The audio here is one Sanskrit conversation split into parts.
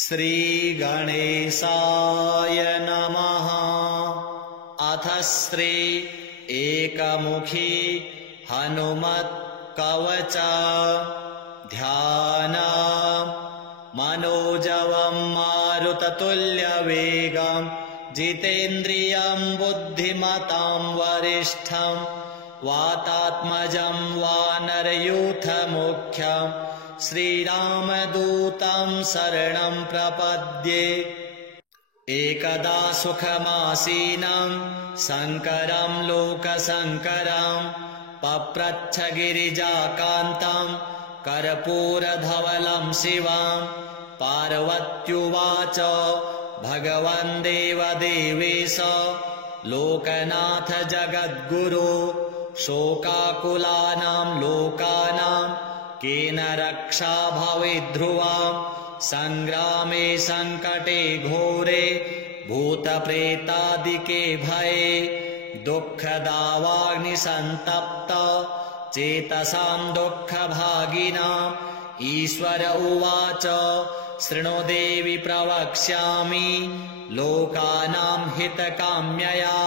श्रीगणेशाय नमः। अथ श्री एकमुखी हनुमत्कवच ध्यानम्। मनोजवम् मारुततुल्यवेगम् जितेन्द्रियम् बुद्धिमताम् वरिष्ठम् वातात्मजम् वानरयूथमुख्यम् श्रीरामदूतम् शरणम् प्रपद्ये। एकदा सुखमासीनम् शङ्करम् लोकशङ्करम् पप्रच्छ गिरिजाकान्तम् कर्पूरधवलम् शिवम्। पार्वत्युवाच भगवन् देवदेवेश लोकनाथ जगद्गुरो शोकाकुलानाम् लोकानाम् केन रक्षा भवेद्ध्रुवाम्। सङ्ग्रामे सङ्कटे घोरे भूतप्रेतादिके भये दुःखदावाग्निसन्तप्त चेतसाम् दुःखभागिनाम्। ईश्वर उवाच शृणु देवि प्रवक्ष्यामि लोकानाम् हितकाम्यया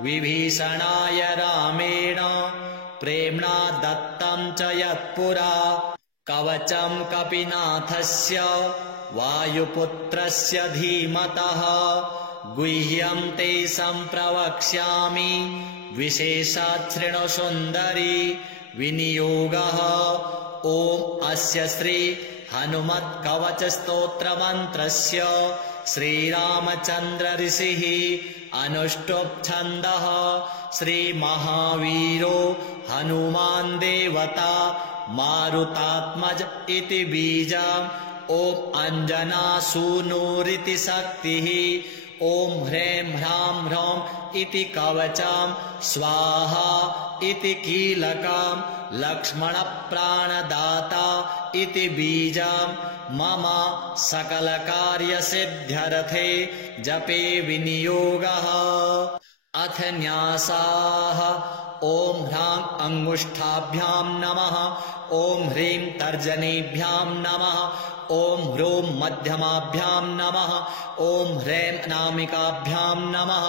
विभीषणाय रामेण प्रेम्णा दत्तम् च यत्पुरा। कवचम् कपिनाथस्य वायुपुत्रस्य धीमतः गुह्यम् ते सम्प्रवक्ष्यामि विशेषात् शृणु सुन्दरी। विनियोगः ॐ अस्य श्री हनुमत्कवच स्तोत्रमन्त्रस्य श्रीरामचन्द्र ऋषिः अनुष्टुप् छन्दः। श्रीमहावीरो हनुमान् देवता मारुतात्मज इति बीजम्। ॐ अञ्जनासूनुरिति शक्तिः। ॐ ह्रीं ह्रां ह्रौं इति कवचम्। स्वाहा इति कीलकम्। लक्ष्मणप्राणदाता इति बीजम्। मम सकलकार्यसिद्ध्यर्थे जपे विनियोगः। अथ न्यासाः। ॐ ह्रां अङ्गुष्ठाभ्याम् नमः। ॐ ह्रीं तर्जनीभ्याम् नमः। ॐ ह्रूं मध्यमाभ्याम् नमः। ॐ ह्रैं अनामिकाभ्याम् नमः।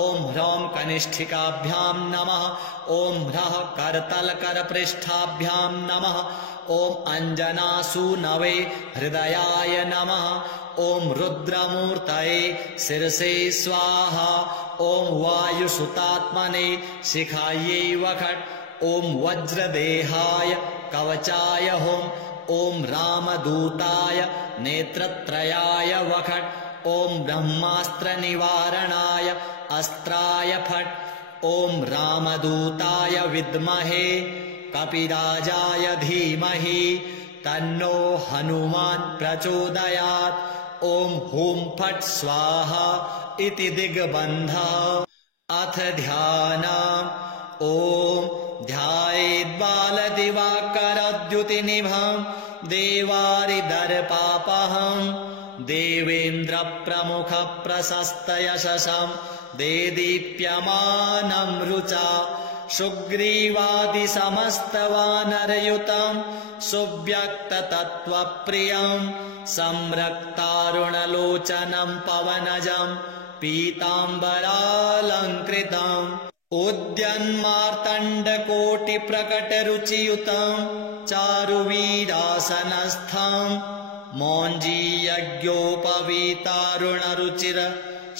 ॐ ह्रौं कनिष्ठिकाभ्याम् नमः। ॐ ह्रः करतलकरपृष्ठाभ्याम् नमः। ॐ अञ्जनासूनवे हृदयाय नमः। ॐ रुद्रमूर्तये शिरसे स्वाहा। ॐ वायुसुतात्मने शिखायै वखट्। ॐ वज्रदेहाय कवचाय हुम्। ॐ रामदूताय नेत्रत्रयाय वखट्। ॐ ब्रह्मास्त्रनिवारणाय अस्त्राय फट्। ॐ रामदूताय विद्महे कपिराजाय धीमहि तन्नो हनुमान् प्रचोदयात्। ॐ हुं फट् स्वाहा इति दिग्बन्धः। अथ ध्यानम्। ॐ ध्यायेद्बालदिवाकरद्युतिनिभम् देवारिदर्पापहम् देवेन्द्रप्रमुखप्रशस्तयशसम् देदीप्यमानम् रुचा। सुग्रीवादिसमस्तवानरयुतम् सुव्यक्ततत्त्वप्रियम् सम्रक्तारुणलोचनम् पवनजम् पीताम्बरालङ्कृतम्। उद्यन्मार्तण्डकोटिप्रकटरुचियुतम् चारुवीरासनस्थम् मौञ्जीयज्ञोपवीतारुणरुचिर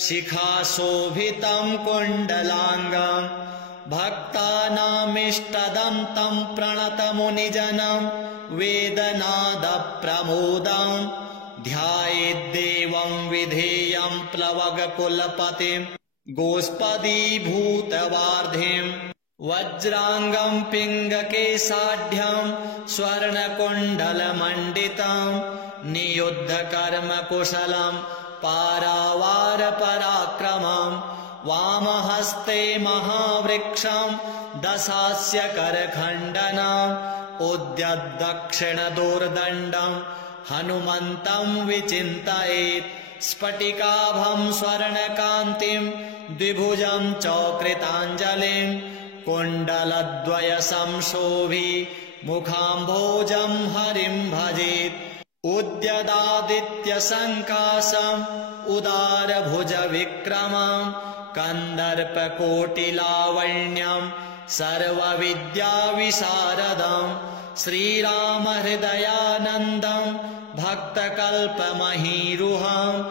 शिखाशोभितम् कुण्डलाङ्गम्। भक्तानामिष्टदम् तम् प्रणतमुनिजनम् वेदनादप्रमोदम् ध्यायेद्देवम् विधेयम् प्लवगकुलपतिम् गोष्पदीभूतवार्धिम्। वज्राङ्गम् पिङ्गकेशाढ्यम् स्वर्णकुण्डलमण्डितम् नियुद्धकर्मकुशलम् पारावारपराक्रमम्। वामहस्ते महावृक्षम् दशास्य करखण्डनम् उद्यद्दक्षिणदोर्दण्डम् हनुमन्तम् विचिन्तयेत्। स्फटिकाभम् स्वर्णकान्तिम् द्विभुजम् च कृताञ्जलिम् कुण्डलद्वय संशोभि मुखाम्भोजम् हरिम् भजेत्। उद्यदादित्यसङ्कासम् उदारभुजविक्रमम् कन्दर्पकोटिलावण्यम् सर्वविद्याविशारदम् श्रीरामहृदयानन्दम् भक्तकल्पमहीरुहम्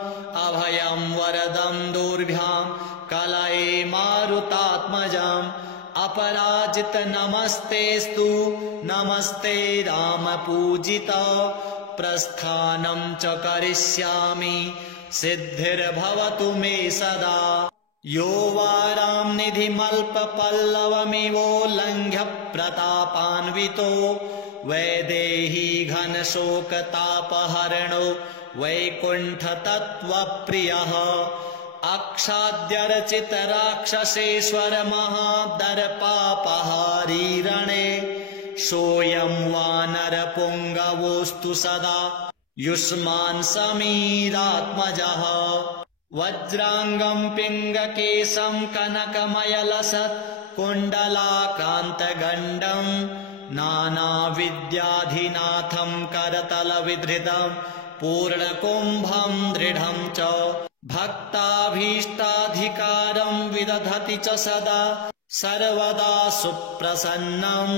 अभयम् वरदम् दुर्भ्याम् कलये मारुतात्मजम् अपराजित नमस्तेस्तु नमस्ते रामपूजित प्रस्थानम् च करिष्यामि सिद्धिर्भवतु मे सदा यो वाराम् निधिमल्पपल्लवमिवोल्लङ्घ्य प्रतापान्वितो वैदेही घनशोकतापहरणो वैकुण्ठतत्त्वप्रियः अक्षाद्यर्चितराक्षसेश्वर महादर्पापहारी रणे सोऽयं वानरपुङ्गवोऽस्तु सदा युष्मान् समीरात्मजः वज्राङ्गं पिङ्गकेशं कनकमयलसत् कुण्डलाकान्तगण्डम् नानाविद्याधिनाथं करतलविधृतं पूर्णकुम्भं दृढं च भक्ताभीष्टाधिकारं विदधति च सदा सर्वदा सुप्रसन्नं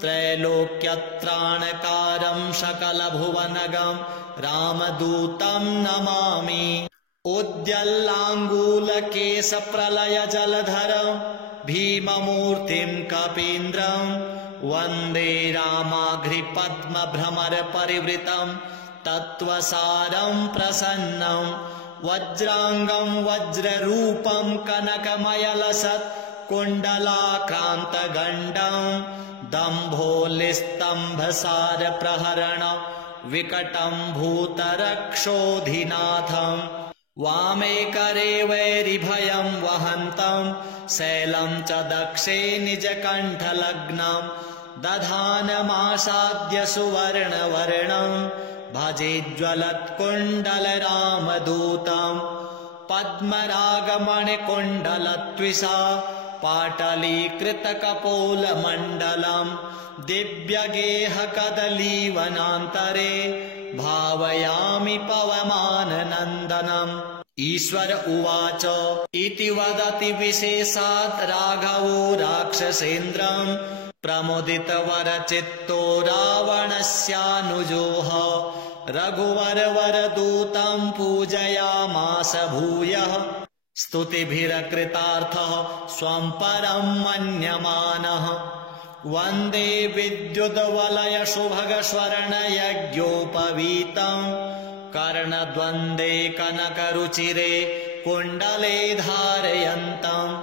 त्रैलोक्यत्राणकारं सकलभुवनगं रामदूतं नमामि उद्यल्लाङ्गूलकेशप्रलयजलधरं भीममूर्तिं कपीन्द्रं वन्दे रामाघ्रिपद्मभ्रमरपरिवृतं तत्त्वसारं प्रसन्नं वज्राङ्गं वज्ररूपं कनकमयलसत् कुण्डलाकान्तगण्डं दम्भोलिस्तम्भसारप्रहरण विकटं भूतरक्षोधिनाथं वामे करे वैरिभयं वहन्तं शैलं च दक्षे निजकण्ठलग्नं दधानमासाद्य सुवर्णवर्णं भजेज्ज्वलत्कुण्डलरामदूतं पद्मरागमणिकुण्डलत्विषा पाटलीकृतकपोलमण्डलं दिव्यगेहकदलीवनान्तरे भावयामि पवमाननन्दनम् ईश्वर उवाच इति वदति विशेषात् राघवो राक्षसेन्द्रम् प्रमुदितवरचित्तो रावणस्यानुजोः रघुवरवरदूतं पूजयामास भूयः स्तुतिभिरकृतार्थः स्वं परं मन्यमानः वन्दे विद्युद्वलयशुभगस्वर्णयज्ञोपवीतं कर्णद्वन्द्वे कनकरुचिरे कुण्डले धारयन्तम्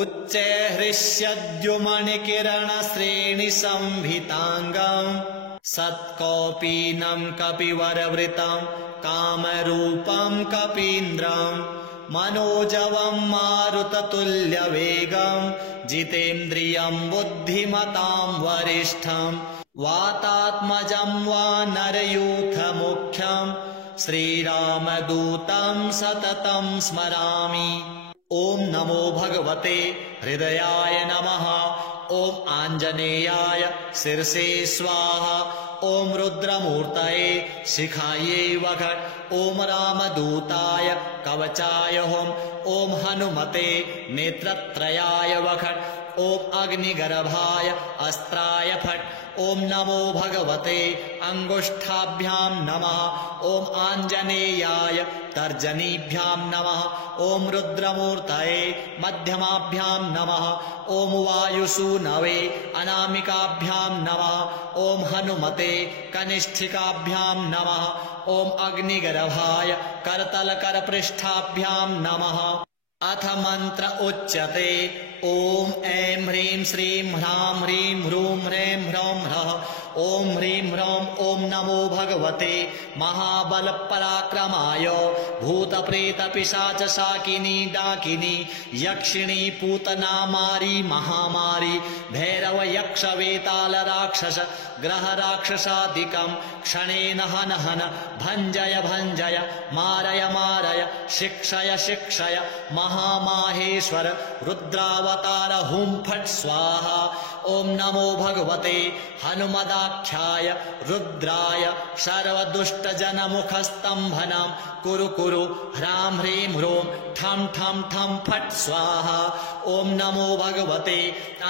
उच्चैःहृष्यद्युमणिकिरणश्रेणिसंभिताङ्गम् सत्कौपीनं कपिवरवृतं कामरूपं कपीन्द्रम् मनोजवं मारुततुल्यवेगं जितेन्द्रियं बुद्धिमतां वरिष्ठं वातात्मजं वानरयूथमुख्यं श्रीरामदूतं सततं स्मरामि। ॐ नमो भगवते हृदयाय नमः। ॐ आञ्जनेयाय शिरसे स्वाहा। ॐ रुद्रमूर्तये शिखायै वखट्। ॐ रामदूताय कवचाय हुम्। ॐ हनुमते नेत्रत्रयाय वखट्। ॐ अग्निगर्भाय अस्त्राय फट्। ॐ नमो भगवते अङ्गुष्ठाभ्यां नमः। ॐ आञ्जनेयाय तर्जनीभ्यां नमः। ॐ रुद्रमूर्तये मध्यमाभ्यां नमः। ॐ वायुसूनवे अनामिकाभ्यां नमः। ॐ हनुमते कनिष्ठिकाभ्यां नमः। ॐ अग्निगर्भाय करतलकरपृष्ठाभ्यां नमः। अथ मन्त्र उच्यते ॐ ऐं ह्रीं श्रीं ह्रां ह्रीं ह्रूं ह्रैं ह्रौं ह्रः। ॐ ह्रीं ह्रौं ॐ नमो भगवते महाबलपराक्रमाय भूतप्रेतपिशाचशाकिनी डाकिनी यक्षिणी पूतना मारी महामारी भैरव यक्ष वेताल राक्षस ग्रहराक्षसादिकं क्षणेन हन हन भञ्जय भञ्जय मारय मारय शिक्षय शिक्षय महामाहेश्वर रुद्रावतार हुं फट् स्वाहा। ॐ नमो भगवते हनुमदाख्याय रुद्राय सर्वदुष्टजनमुखस्तम्भनं कुरु कुरु ह्रां ह्रीं ह्रूं ठं ठं ठं फट् स्वाहा। ॐ नमो भगवते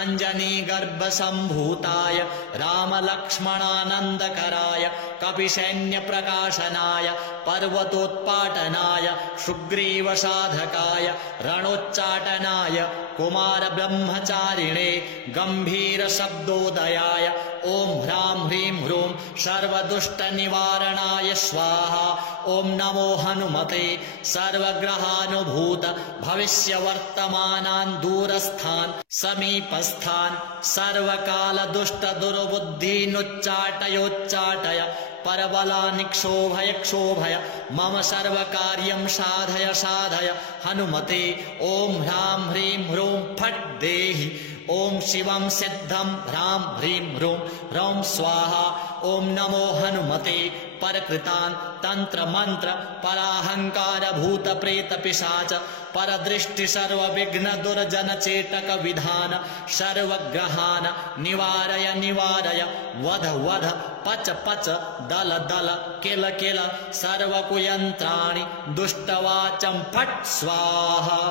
अञ्जनीगर्भसम्भूताय रामलक्ष्मणानन्दकराय कपिसैन्यप्रकाशनाय पर्वतोत्पाटनाय सुग्रीवसाधकाय रणोच्चाटनाय कुमारब्रह्मचारिणे गम्भीरशब्दोदयाय ॐ ह्रां ह्रीं ह्रूं सर्वदुष्टनिवारणाय स्वाहा। ॐ नमो हनुमते सर्वग्रहानुभूत भविष्यवर्तमानान् दूरस्थान् समीपस्थान् सर्वकालदुष्टदुर्बुद्धीनुच्चाटयोच्चाटय परबलानि क्षोभय क्षोभय मम सर्वकार्यं साधय साधय हनुमते। ॐ ह्रां ह्रीं ह्रूं फट् देहि। ॐ शिवं सिद्धं ह्रां ह्रीं ह्रूं ह्रौं स्वाहा। ॐ नमो हनुमते परकृतान् तंत्र मंत्र पराहंकार भूत प्रेत पिशाच परदृष्टि सर्वविघ्न दुर्जन चेटक विधान सर्वग्रहान् निवारय निवारय वध वध पच पच दल दल किल किल सर्वकुयंत्राणि दुष्टवाचं फट् स्वाहा।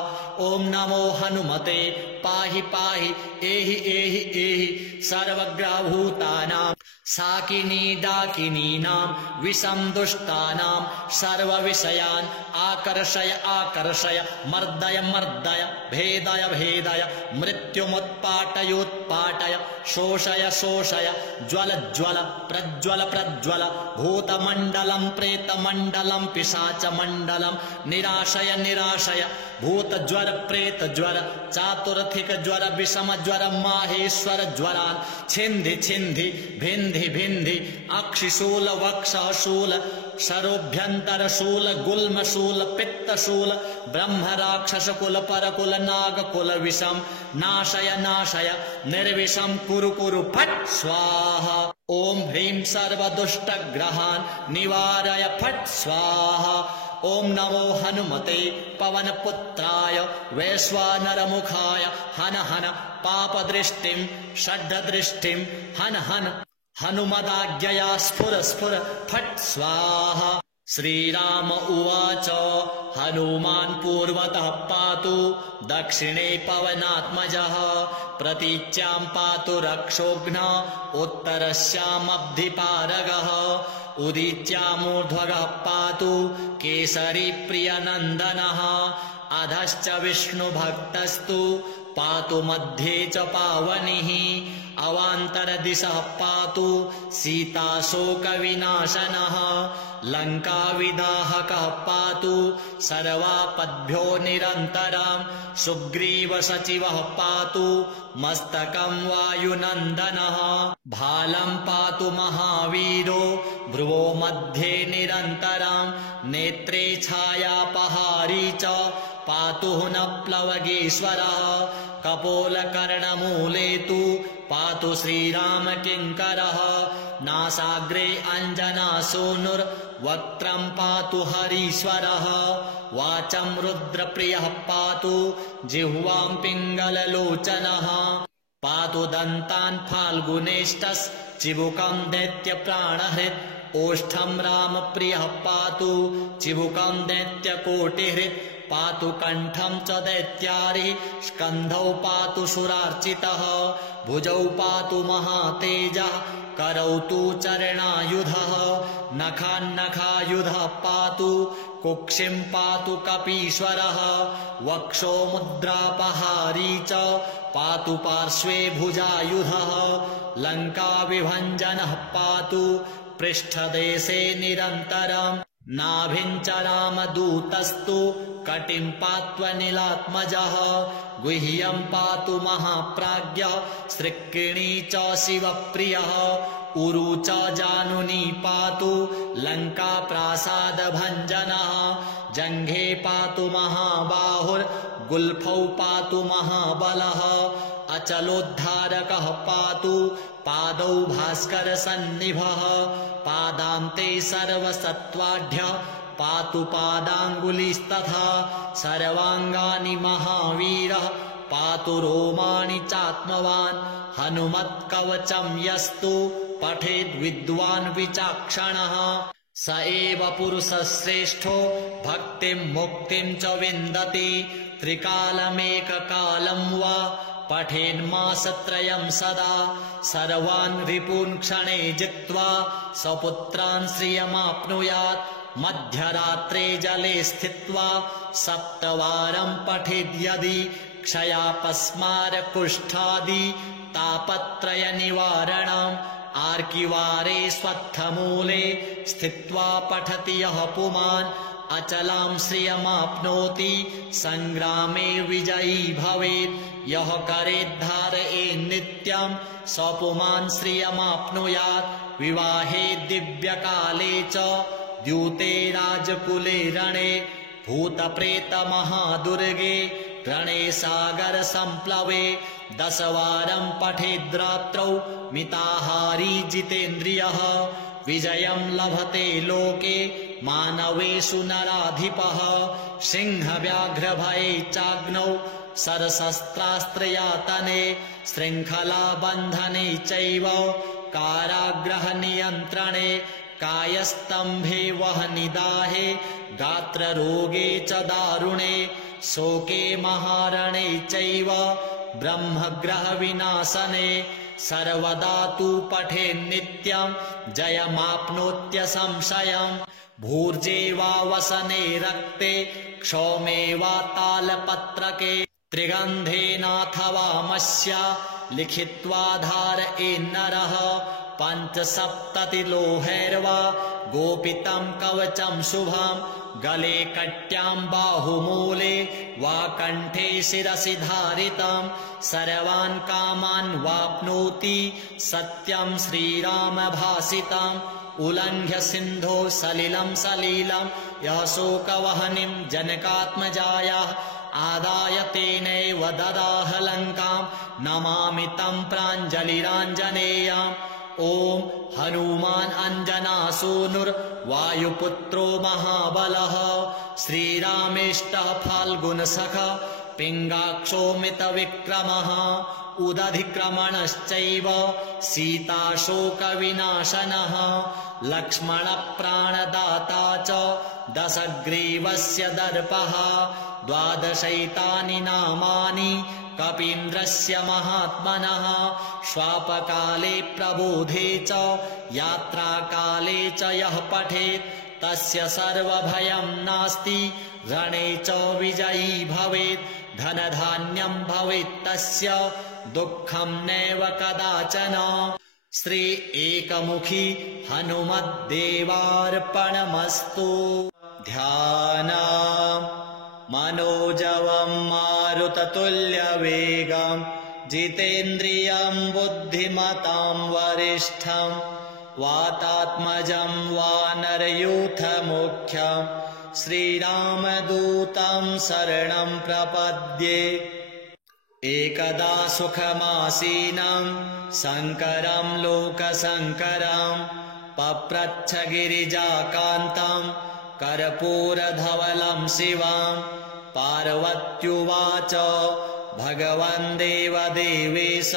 ॐ नमो हनुमते पाहि पाहि एहि एहि एहि सर्वग्रहभूतानां साकिनी डाकिनीनां विषं दुष्टानां सर्वविषयान् आकर्षय आकर्षय मर्दय मर्दय भेदय भेदय मृत्युमुत्पाटयोत्पाटय शोषय शोषय ज्वल ज्वल प्रज्वल प्रज्वल भूतमण्डलं प्रेतमण्डलं पिशाचमण्डलं निराशय निराशय भूतज्वर प्रेतज्वर चातुर्थिक ज्वर विषम ज्वर माहेश्वर ज्वरान् छिन्धि छिन्धि भिन्धि भिन्धि अक्षिशूल वक्षशूल शरोभ्यन्तरशूल गुल्मशूल पित्तशूल ब्रह्मराक्षसकुल परकुल नागकुल विषं नाशय नाशय निर्विषं कुरु कुरु फट् स्वाहा। ॐ ह्रीं सर्वदुष्टग्रहान् निवारय फट् स्वाहा। ॐ नमो हनुमते पवनपुत्राय वैश्वानरमुखाय हन हन पापदृष्टिं षड्दृष्टिं हन हन हनुमदाज्ञया स्फुर स्फुर फट् स्वाहा। श्रीराम उवाच हनुमान् पूर्वतः पातु दक्षिणे पवनात्मजः प्रतीच्यां पातु रक्षोघ्नः उत्तरस्यामब्धिपारगः उदीच्यामूर्ध्वगः पातु केसरी प्रियनन्दनः अधश्च विष्णुभक्तस्तु पातु मध्ये च पावनिः अवान्तरदिशः पातु सीताशोकविनाशनः लङ्काविदाहकः पातु सर्वापद्भ्यो निरन्तरं सुग्रीवसचिवः पातु मस्तकं वायुनन्दनः भालं पातु महावीरो भ्रुवो मध्ये निरन्तरं नेत्रे छायापहारी च पातु न प्लवगेश्वरः कपोलकर्णमूले तु पातु श्रीरामकिङ्करः नासाग्रे अञ्जनासूनुर्वक्त्रं पातु हरीश्वरः वाचं रुद्रप्रियः पातु जिह्वां पिङ्गललोचनः पातु दन्तान् फाल्गुनेष्टश्चिबुकं दैत्यप्राणहृत् ओष्ठं रामप्रियः पातु चिबुकं दैत्यकोटिहृत् पातु कण्ठं च दैत्यारिः स्कन्धौ पातु सुरार्चितः भुजौ पातु महातेजः करौ तु चरणायुधः नखान्नखायुधः पातु कुक्षिं पातु कपीश्वरः वक्षो मुद्रापहारी च पातु पार्श्वे भुजायुधः लङ्काविभञ्जनः पातु पृष्ठदेशे निरन्तरम् नाभिं च रामदूतस्तु कटिं पात्वनिलात्मजः गुह्यं पातु महाप्राज्ञः सृक्किणी च शिवप्रियः उरु च जानुनी पातु लङ्काप्रासादभञ्जनः जङ्घे पातु महाबाहुर्गुल्फौ पातु महाबलः अचलोद्धारकः पातु पादौ भास्करसन्निभः पादान्ते सर्वसत्त्वाढ्य पातु पादाङ्गुलिस्तथा सर्वाङ्गानि महावीरः पातु रोमाणि चात्मवान् हनुमत्कवचं यस्तु पठेद्विद्वान् विचक्षणः स एव पुरुषश्रेष्ठो भक्तिं मुक्तिं च विन्दति त्रिकालमेककालं वा पठेन्मासत्रयं सदा सर्वान् रिपून् क्षणे जित्वा सपुत्रान् श्रियमाप्नुयात् मध्यरात्रे जले स्थित्वा 7 वारं पठेद्यदि क्षयापस्मारकुष्ठादि तापत्रय निवारणम् आर्किवारे स्वत्थमूले स्थित्वा पठति यः पुमान् अचलां श्रियमाप्नोति संग्रामे विजयी भवेत् यः करेद्धारयेत् नित्यं स पुमान् श्रियमाप्नुयात् विवाहे दिव्यकाले च द्यूते राजकुले रणे भूतप्रेतमहादुर्गे रणे सागर संप्लवे 10 वारं पठेद्रात्रौ मिताहारी जितेन्द्रियः विजयं लभते लोके मानवेषु नराधिपः सिंहव्याघ्रभये चाग्नौ सरशस्त्रास्त्रयातने शृङ्खलाबन्धने चैव कारागृहनियन्त्रणे कायस्तम्भे वह्निदाहे गात्ररोगे च दारुणे शोके महारणे चैव ब्रह्मग्रहविनाशने सर्वदा तु पठेन्नित्यं जयमाप्नोत्यसंशयम् भूर्जे वा वसने रक्ते क्षौमे वा तालपत्रके त्रिगन्धेनाथवा मस्या लिखित्वा धारयेन्नरः 5-7 लोहैर्वा गोपितं कवचं शुभं गले कट्यां बाहुमूले वा कण्ठे शिरसि धारितं सर्वान् कामान् वाप्नोति सत्यं श्रीरामभासितम् उल्लङ्घ्य सिन्धो सलिलं सलीलं यः शोकवह्निं जनकात्मजायाः आदाय तेनैव ददाह लङ्कां नमामि तं प्राञ्जलिराञ्जनेयम् ॐ हनुमान् अञ्जनासूनुर्वायुपुत्रो महाबलः श्रीरामेष्टः फाल्गुनसखः पिङ्गाक्षो मितविक्रमः उदधिक्रमणश्चैव सीताशोकविनाशनः लक्ष्मणप्राणदाता च दशग्रीवस्य दर्पः 12 नामानि कपीन्द्रस्य महात्मनः श्वापकाले प्रबोधे च यात्राकाले च यः पठेत् तस्य सर्वभयं नास्ति रणे च विजयी भवेत् धनधान्यं भवेत् तस्य दुःखं नैव कदाचन श्री एकमुखी हनुमद्देवार्पणमस्तु ध्यानम् मनोजवं मारुततुल्यवेगं जितेन्द्रियं बुद्धिमतां वरिष्ठं वातात्मजं वानरयूथमुख्यं श्रीरामदूतं शरणं प्रपद्ये एकदा सुखमासीनं शङ्करं लोकशङ्करं पप्रच्छ गिरिजाकान्तं कर्पूरधवलं शिवं पार्वत्युवाच भगवन् देवदेवेश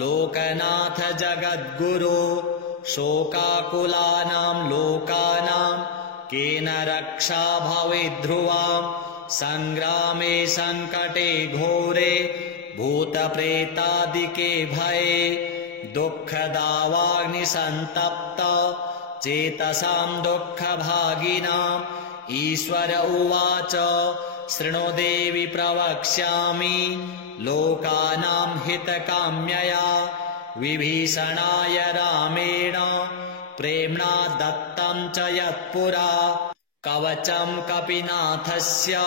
लोकनाथ जगद्गुरो शोकाकुलानां लोकानां केन रक्षा भवेद्ध्रुवां संग्रामे संकटे घोरे भूतप्रेतादिके भये दुःखदावाग्निसन्तप्त चेतसां दुःखभागिनाम् ईश्वर उवाच शृणु देवि प्रवक्ष्यामि लोकानां हितकाम्यया विभीषणाय रामेण प्रेम्णा दत्तं च यत्पुरा कवचं कपिनाथस्य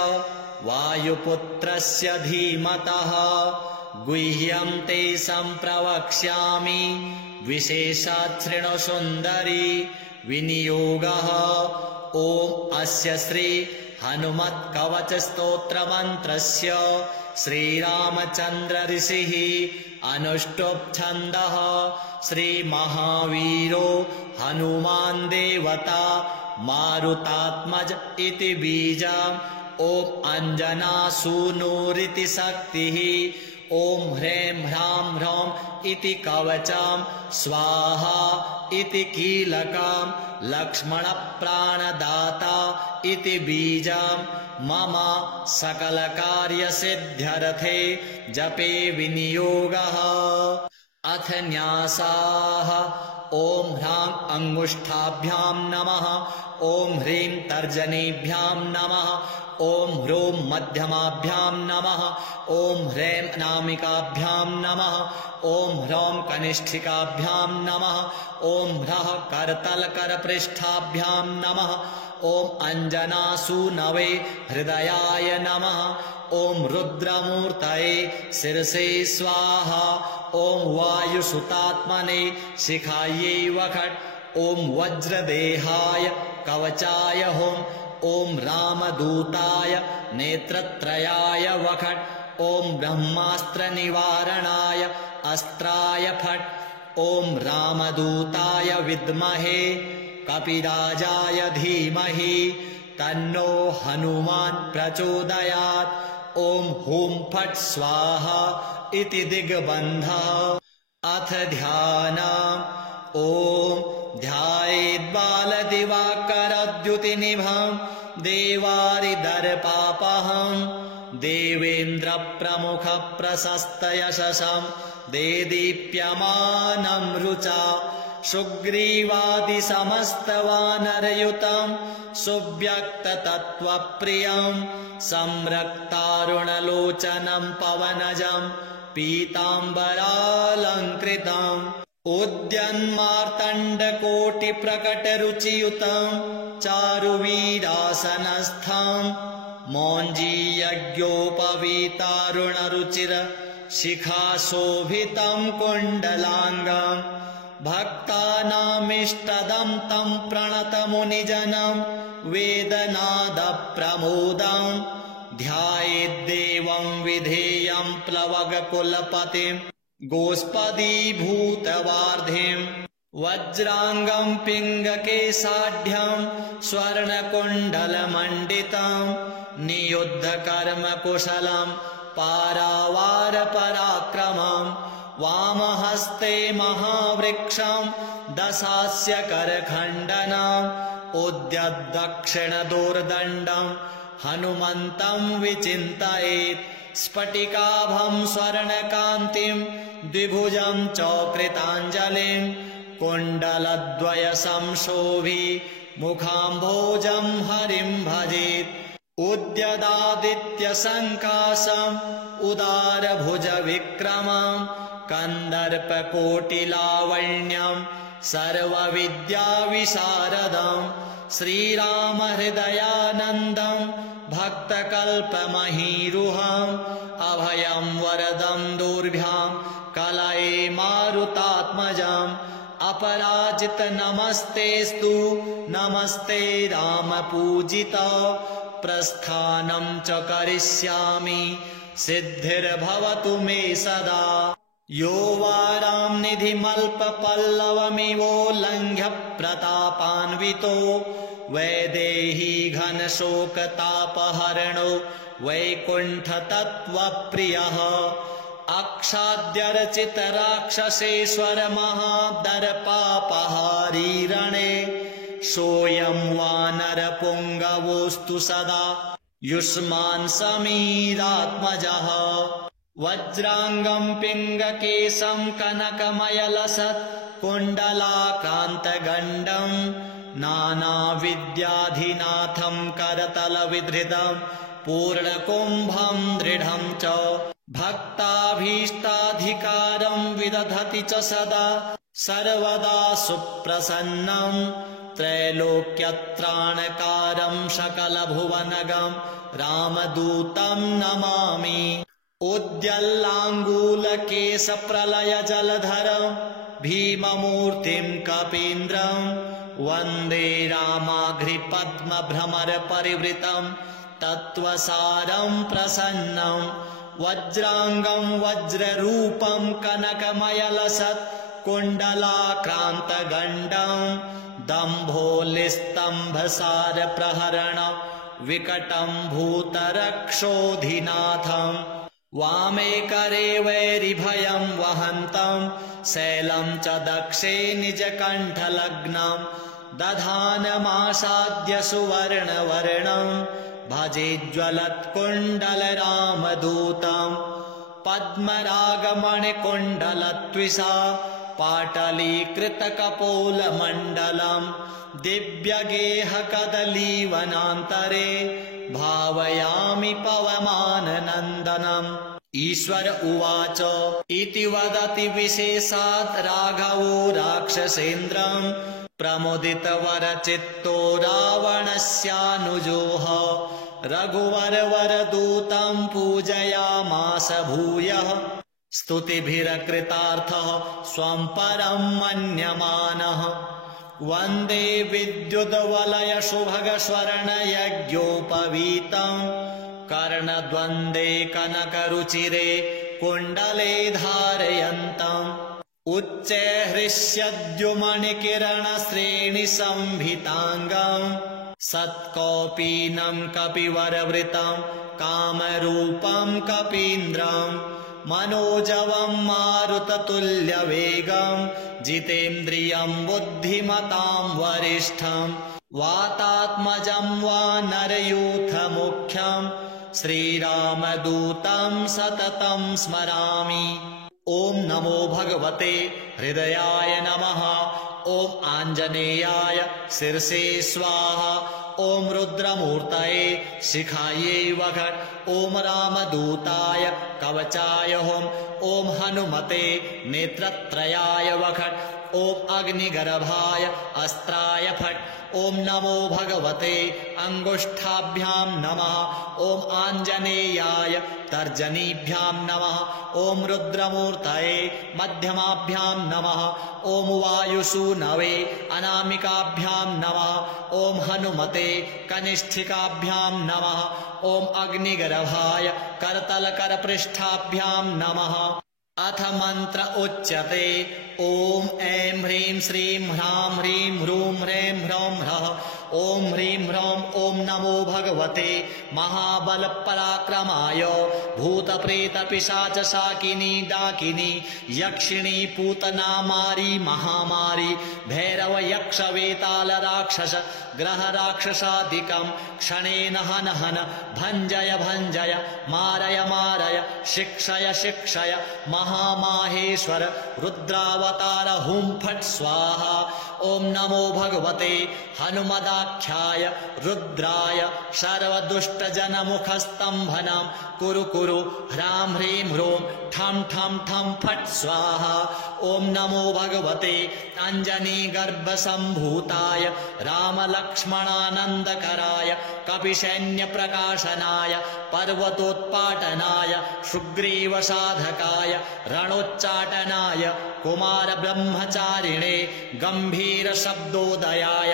वायुपुत्रस्य धीमतः गुह्यं ते सम्प्रवक्ष्यामि विशेषात् शृणु सुन्दरी विनियोगः ॐ अस्य श्री हनुमत्कवचस्तोत्रमन्त्रस्य श्रीरामचन्द्र ऋषिः अनुष्टुप् छन्दः श्रीमहावीरो हनुमान् देवता मारुतात्मज इति बीजम् ॐ अञ्जनासूनुरिति शक्तिः ॐ ह्रीं ह्रां ह्रौं इति कवचम् स्वाहा इति कीलकम् लक्ष्मणप्राणदाता इति बीजम् मम सकलकार्यसिद्ध्यर्थे जपे विनियोगः अथ न्यासाः ॐ ह्रां अङ्गुष्ठाभ्यां नमः ॐ ह्रीं तर्जनीभ्यां नमः ॐ ह्रूं मध्यमाभ्यां नमः ॐ ह्रीं अनामिकाभ्यां नमः ॐ ह्रौं कनिष्ठिकाभ्यां नमः ॐ ह्रः करतलकरपृष्ठाभ्यां नमः ॐ अञ्जनासूनवे हृदयाय नमः ॐ रुद्रमूर्तये शिरसे स्वाहा ॐ वायुसुतात्मने शिखायै वखट् ॐ वज्रदेहाय कवचाय हुम् ॐ रामदूताय नेत्रत्रयाय वखट् ॐ ब्रह्मास्त्रनिवारणाय अस्त्राय फट् ॐ रामदूताय विद्महे कपिराजाय धीमहि तन्नो हनुमान् प्रचोदयात् ॐ हुं फट् स्वाहा इति दिग्बन्धः अथ ध्यानम् ॐ ध्यायेद्बालदिवाकरद्युतिनिभम् देवारिदर्पापहम् देवेन्द्रप्रमुखप्रशस्तयशसम् देदीप्यमानं रुचा सुग्रीवादिसमस्तवानरयुतम् सुव्यक्ततत्त्वप्रियम् सम्रक्तारुणलोचनं पवनजम् पीताम्बरालङ्कृतम् उद्यन्मार्तण्डकोटिप्रकटरुचियुतम् चारुवीरासनस्थम् मौञ्जीयज्ञोपवीतारुणरुचिर शिखाशोभितम् कुण्डलाङ्गम् भक्तानामिष्टदं तं प्रणतमुनिजनं वेदनादप्रमोदम् ध्यायेद्देवं विधेयं प्लवगकुलपतिं गोष्पदीभूतवार्धिम् वज्राङ्गं पिङ्गकेशाढ्यं स्वर्णकुण्डलमण्डितं नियुद्धकर्मकुशलं पारावारपराक्रमम् वामहस्ते महावृक्षं दशास्य करखण्डनम् उद्यद्दक्षिणदोर्दण्डं हनुमन्तं विचिन्तयेत् स्फटिकाभं स्वर्णकान्तिं द्विभुजं च कृताञ्जलिं कुण्डलद्वयसंशोभि मुखाम्भोजं हरिं भजेत् उद्यदादित्यसङ्काशम् उदारभुजविक्रमम् कन्दर्पकोटिलावण्यम् सर्वविद्याविशारदम् श्रीरामहृदयानन्दम् भक्तकल्पमहीरुहम् अभयं वरदं दुर्भ्याम् कलये मारुतात्मजम् अपराजित नमस्तेस्तु नमस्ते रामपूजित प्रस्थानं च करिष्यामि सिद्धिर्भवतु मे सदा यो वारां निधिमल्पपल्लवमिवोल्लङ्घ्य प्रतापान्वितो वैदेही घनशोकतापहरणो वैकुण्ठतत्त्वप्रियः अक्षाद्यर्चितराक्षसेश्वर महादर्पापहारी रणे सोऽयं वानरपुङ्गवोऽस्तु सदा युष्मान् समीरात्मजः वज्राङ्गं पिङ्गकेशं कनकमयलसत् कुण्डलाकान्तगण्डं नानाविद्याधिनाथं करतलविधृतं पूर्णकुम्भं दृढं च भक्ताभीष्टाधिकारं विदधति च सदा सर्वदा सुप्रसन्नं त्रैलोक्यत्राणकारं सकलभुवनगं रामदूतं नमामि उद्यल्लाङ्गूलकेशप्रलयजलधरं भीममूर्तिं कपीन्द्रं वन्दे रामाघ्रिपद्मभ्रमरपरिवृतं तत्त्वसारं प्रसन्नं वज्राङ्गं वज्ररूपं कनकमयलसत् कुण्डलाक्रान्तगण्डं दम्भोलिस्तम्भसारप्रहरण विकटं भूतरक्षोधिनाथं वामे करे वैरिभयं वहन्तं शैलं च दक्षे निजकण्ठलग्नं दधानमासाद्य सुवर्णवर्णं भजेज्ज्वलत्कुण्डलरामदूतं पद्मरागमणिकुण्डलत्विषा पाटलीकृतकपोलमण्डलं दिव्यगेहकदलीवनान्तरे भावयामि पवमाननन्दनम्। ईश्वर उवाच इति वदति विशेषात् राघवो राक्षसेन्द्रम् प्रमुदितवरचित्तो रावणस्यानुजोः रघुवरवरदूतं पूजयामास भूयः स्तुतिभिरकृतार्थः स्वं परं मन्यमानः वन्दे विद्युद्वलयशुभगस्वर्णयज्ञोपवीतं कर्णद्वन्द्वे कनकरुचिरे कुण्डले धारयन्तम् उच्चैःहृष्यद्युमणिकिरणश्रेणिसंभिताङ्गं सत्कौपीनं कपिवरवृतं कामरूपं कपीन्द्रं मनोजवं मारुततुल्यवेगं जितेन्द्रियं बुद्धिमतां वरिष्ठं वातात्मजं वानरयूथमुख्यं श्रीरामदूतं सततं स्मरामि। ॐ नमो भगवते हृदयाय नमः। ॐ आञ्जनेयाय शिरसे स्वाहा। ॐ रुद्रमूर्तये शिखायै वषट्। ॐ रामदूताय कवचाय हुम्। ॐ हनुमते नेत्रत्रयाय वषट्। ॐ अग्निगर्भाय अस्त्राय फट्। ॐ नमो भगवते अङ्गुष्ठाभ्यां नमः। ॐ आञ्जनेयाय तर्जनीभ्यां नमः। ॐ रुद्रमूर्तये मध्यमाभ्यां नमः। ॐ वायुसूनवे अनामिकाभ्यां नमः। ॐ हनुमते कनिष्ठिकाभ्यां नमः। ॐ अग्निगर्भाय करतलकरपृष्ठाभ्यां नमः। अथ मंत्र उच्यते ॐ ऐं ह्रीं श्रीं ह्रां ह्रीं ह्रूं ह्रैं ह्रौं ह्रः। ॐ ह्रीं ह्रौं ॐ नमो भगवते महाबलपराक्रमाय भूतप्रेतपिशाचशाकिनी डाकिनी यक्षिणी पूतना मारी महामारी भैरव यक्ष वेताल राक्षस ग्रह राक्षसादिकं क्षणेन हन हन भञ्जय भञ्जय मारय मारय शिक्षय शिक्षय महामाहेश्वर रुद्रावतार हुं फट् स्वाहा। ॐ नमो भगवते हनुमदाख्याय रुद्राय सर्वदुष्टजनमुखस्तम्भनं कुरु कुरु ह्रां ह्रीं ह्रूं ठं ठं ठं फट् स्वाहा। ॐ नमो भगवते अञ्जनीगर्भसम्भूताय रामलक्ष्मणानन्दकराय कपिसैन्यप्रकाशनाय पर्वतोत्पाटनाय सुग्रीवसाधकाय रणोच्चाटनाय कुमारब्रह्मचारिणे गम्भीरशब्दोदयाय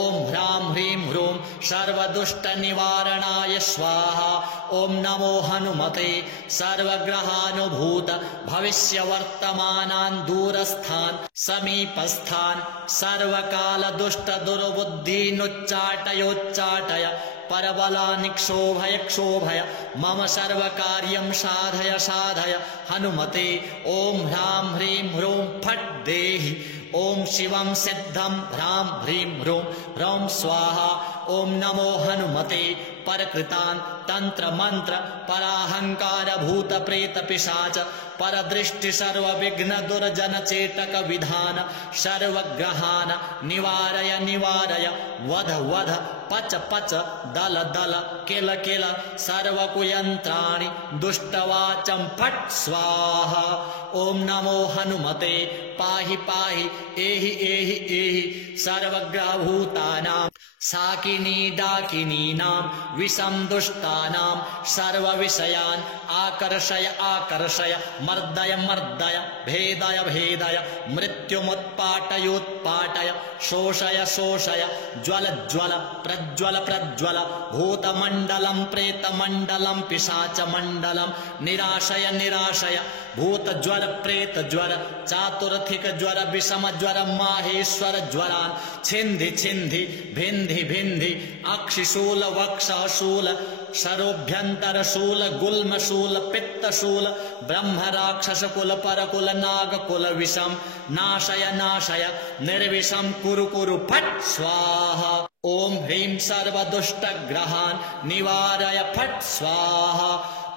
ॐ ह्रां ह्रीं ह्रूं सर्वदुष्टनिवारणाय स्वाहा। ॐ नमो हनुमते सर्वग्रहानुभूत भविष्यवर्तमानान् दूरस्थान् समीपस्थान् सर्वकालदुष्टदुर्बुद्धीनुच्चाटयोच्चाटय परबलानि क्षोभय क्षोभय मम सर्वकार्यं साधय साधय हनुमते। ॐ ह्रां ह्रीं ह्रूं फट् देहि। ॐ शिवं सिद्धं ह्रां ह्रीं ह्रूं ह्रौं स्वाहा। ॐ नमो हनुमते परकृतान् तंत्र मंत्र पराहंकार भूत प्रेत पिशाच परदृष्टि सर्वविघ्न दुर्जन चेटक विधान सर्वग्रहान निवारय निवारय वध वध पच पच दल दल किल किल सर्वकुयंत्राणि दुष्टवाचं फट् स्वाहा। ॐ नमो हनुमते पाहि पाहि एहि एहि एहि सर्वग्रहभूतानां साकिनी डाकिनीनां विषं दुष्टानां सर्वविषयान् आकर्षय आकर्षय मर्दय मर्दय भेदय भेदय मृत्युमुत्पाटयोत्पाटय शोषय शोषय ज्वल ज्वल प्रज्वल प्रज्वल भूतमण्डलं प्रेतमण्डलं पिशाचमण्डलं निराशय निराशय भूतज्वर प्रेतज्वर चातुर्थिक ज्वर विषम ज्वर माहेश्वर ज्वरान् छिन्धि छिन्धि भिन्धि भिन्धि अक्षिशूल वक्षशूल शरोभ्यन्तरशूल गुल्मशूल पित्तशूल ब्रह्म राक्षस कुल परकुल नागकुल विषम नाशय नाशय निर्विषम कुरु कुरु फट् स्वाहा। ओम ह्रीं सर्वदुष्टग्रहान् निवारय फट् स्वाहा।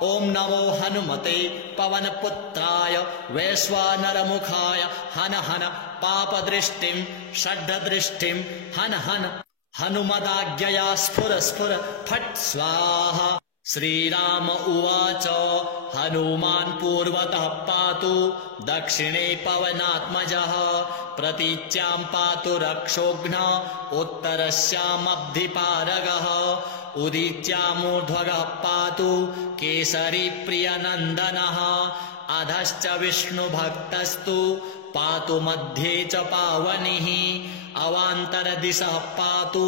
ओम नमो हनुमते पवनपुत्राय वैश्वानरमुखाय हन हन पापदृष्टिं षड्दृष्टिं हन हन हनुमदाज्ञया स्फुर स्फुर फट् स्वाहा। श्रीराम उवाच हनुमान् पूर्वतः पातु दक्षिणे पवनात्मजः प्रतीच्यां पातु रक्षोघ्नः उत्तरस्यामब्धिपारगः उदीच्यामूर्ध्वगः पातु केसरी प्रियनन्दनः अधश्च विष्णुभक्तस्तु पातु मध्ये च पावनिः अवान्तरदिशः पातु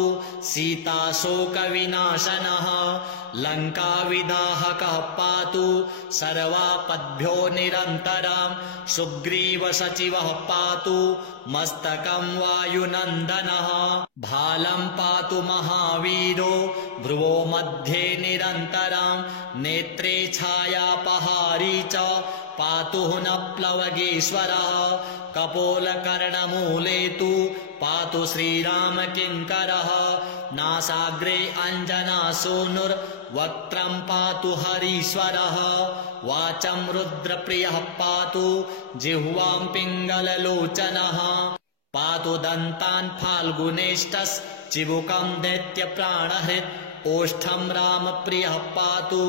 सीताशोकविनाशनः लङ्काविदाहकः पातु सर्वापद्भ्यो निरन्तरं सुग्रीवसचिवः पातु मस्तकं वायुनन्दनः भालं पातु महावीरो भ्रुवो मध्ये निरन्तरं नेत्रे छायापहारी च पातु न प्लवगेश्वरः कपोलकर्णमूले तु पातु श्रीरामकिङ्करः नासाग्रे अञ्जनासूनुर्वक्त्रं पातु हरीश्वरः वाचं रुद्रप्रियः पातु जिह्वां पिङ्गललोचनः पातु दन्तान् फाल्गुनेष्टश्चिबुकं दैत्यप्राणहृत् ओष्ठं रामप्रियः पातु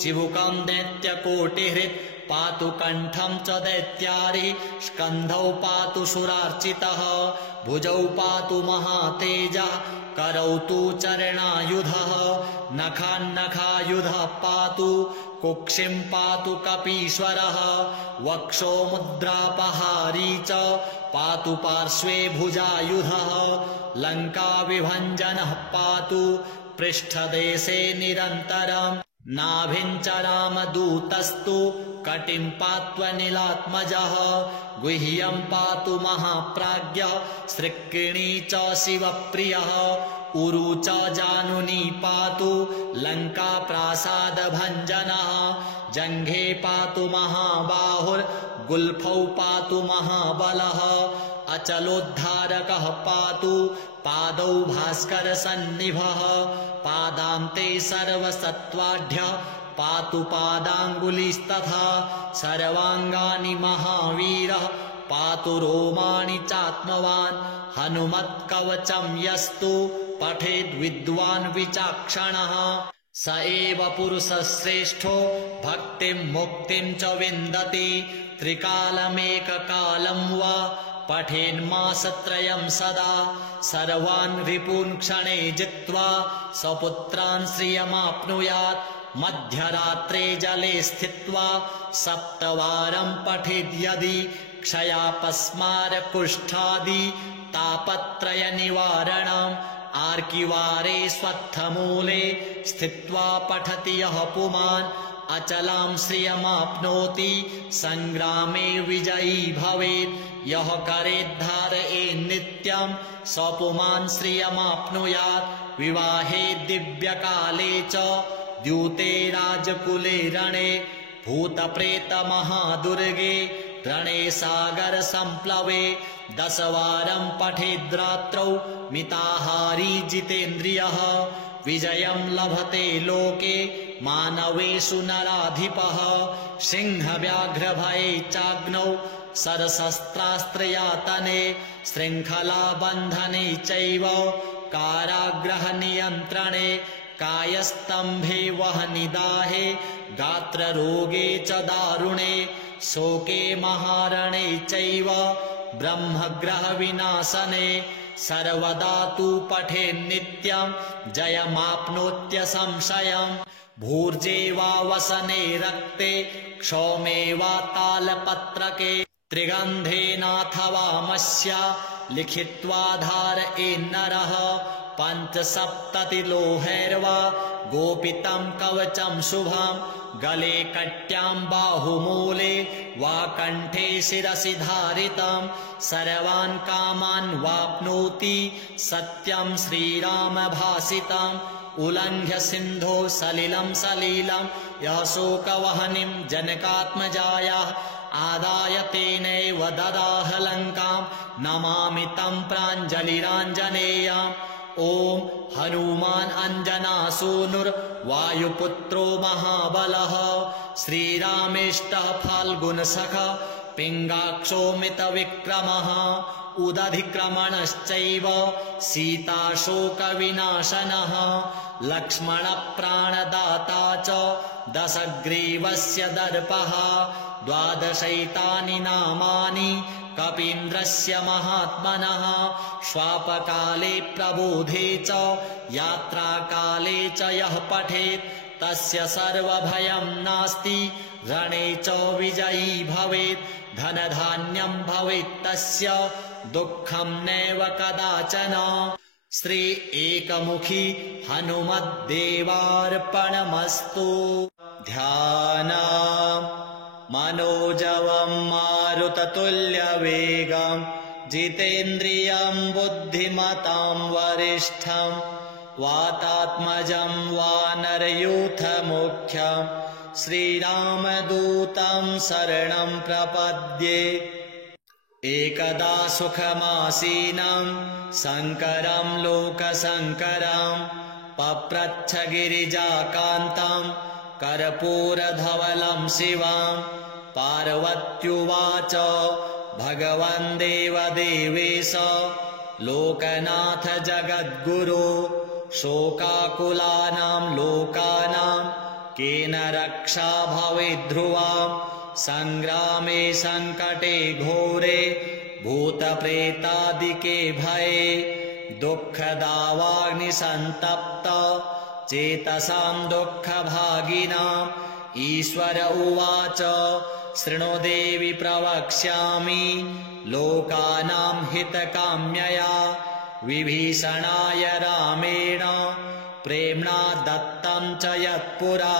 चिबुकं दैत्यकोटिहृत् पातु कण्ठं च दैत्यारि स्कन्धौ पातु सुरार्चितः भुजौ पातु महातेजः करौ तु चरणायुधः नखान्नखायुधः पातु कुक्षिं पातु कपीश्वरः वक्षो मुद्रापहारी च पातु पार्श्वे भुजायुधः लङ्काविभञ्जनः पातु पृष्ठदेशे निरन्तरम् नाभिं च रामदूतस्तु कटिं पात्वनिलात्मजः गुह्यं पातु महाप्राज्ञः सृक्किणी च शिवप्रियः उरु च जानुनी पातु लङ्काप्रासादभञ्जनः जङ्घे पातु महाबाहुर्गुल्फौ पातु महाबलः अचलोद्धारकः पातु पादौ भास्करसन्निभः पादान्ते सर्वसत्त्वाढ्यः पातु पादाङ्गुलिस्तथा सर्वाङ्गानि महावीरः पातु रोमाणि चात्मवान् हनुमत्कवचं यस्तु पठेद्विद्वान् विचक्षणः स एव पुरुषश्रेष्ठो भक्तिं मुक्तिं च विन्दति त्रिकालमेककालं वा पठेन्मासत्रयं सदा सर्वान् रिपून् क्षणे जित्वा स्वपुत्रान् श्रियमाप्नुयात् मध्यरात्रे जले स्थित्वा 7 वारं पठेद्यदि क्षयापस्मारकुष्ठादि तापत्रय निवारणम् आर्किवारे स्वत्थमूले स्थित्वा पठति यः पुमान् अचलां श्रियमाप्नोति संग्रामे विजयी भवेत् यः करेद्धारयेत् नित्यं स पुमान् श्रियमाप्नुयात् विवाहे दिव्यकाले च द्यूते राजकुले रणे भूतप्रेतमहादुर्गे रणे सागर संप्लवे 10 वारं पठेद्रात्रौ मिताहारी जितेन्द्रियः विजयं लभते लोके मानवेषु नराधिपः सिंहव्याघ्रभये चाग्नौ सरशस्त्रास्त्रयातने शृङ्खलाबन्धने चैव कारागृहनियन्त्रणे कायस्तम्भे वह्निदाहे गात्ररोगे च दारुणे शोके महारणे चैव ब्रह्मग्रहविनाशने सर्वदा तु पठेन्नित्यं जयमाप्नोत्यसंशयम् भूर्जे वा वसने रक्ते क्षौमे वा तालपत्रके त्रिगन्धेनाथवामस्या लिखित्वा धारयेन्नरः पञ्चसप्ततिलोहैर्वा गोपितं कवचं शुभं गले कट्यां बाहुमूले वा कण्ठे शिरसि धारितं सर्वान् कामान् वाप्नोति सत्यं श्रीरामभासितम् उल्लङ्घ्य सिन्धो सलिलं सलीलं यः शोकवहनिं जनकात्मजायाः आदाय तेनैव ददाह लङ्कां नमामि तं प्राञ्जलिराञ्जनेयम् ॐ हनुमान् अञ्जनासूनुर्वायुपुत्रो महाबलः श्रीरामेष्टः फाल्गुनसखः पिङ्गाक्षो मितविक्रमः उदधिक्रमणश्चैव सीताशोकविनाशनः लक्ष्मणप्राणदाता च दशग्रीवस्य दर्पः द्वादशैतानि नामानि कपीन्द्रस्य महात्मनः श्वापकाले प्रबोधे च यात्राकाले च यः पठेत् तस्य सर्वभयं नास्ति रणे च विजयी भवेत् धनधान्यं भवेत् तस्य दुःखं नैव कदाचन श्री एकमुखी हनुमद्देवार्पणमस्तु ध्यानम् मनोजवं मारुततुल्यवेगं जितेन्द्रियं बुद्धिमतां वरिष्ठं वातात्मजं वानरयूथमुख्यं श्रीरामदूतं शरणं प्रपद्ये एकदा सुखमासीनं शङ्करं लोकशङ्करं पप्रच्छ गिरिजाकान्तं कर्पूरधवलं शिवं पार्वत्युवाच भगवन् देवदेवेश लोकनाथ जगद्गुरो शोकाकुलानां लोकानां केन रक्षा भवेद्ध्रुवा सङ्ग्रामे सङ्कटे घोरे भूतप्रेतादिके भये दुःखदावाग्निसन्तप्त चेतसां दुःखभागिनाम् ईश्वर उवाच शृणु देवि प्रवक्ष्यामि लोकानां हितकाम्यया विभीषणाय रामेण प्रेम्णा दत्तं च यत्पुरा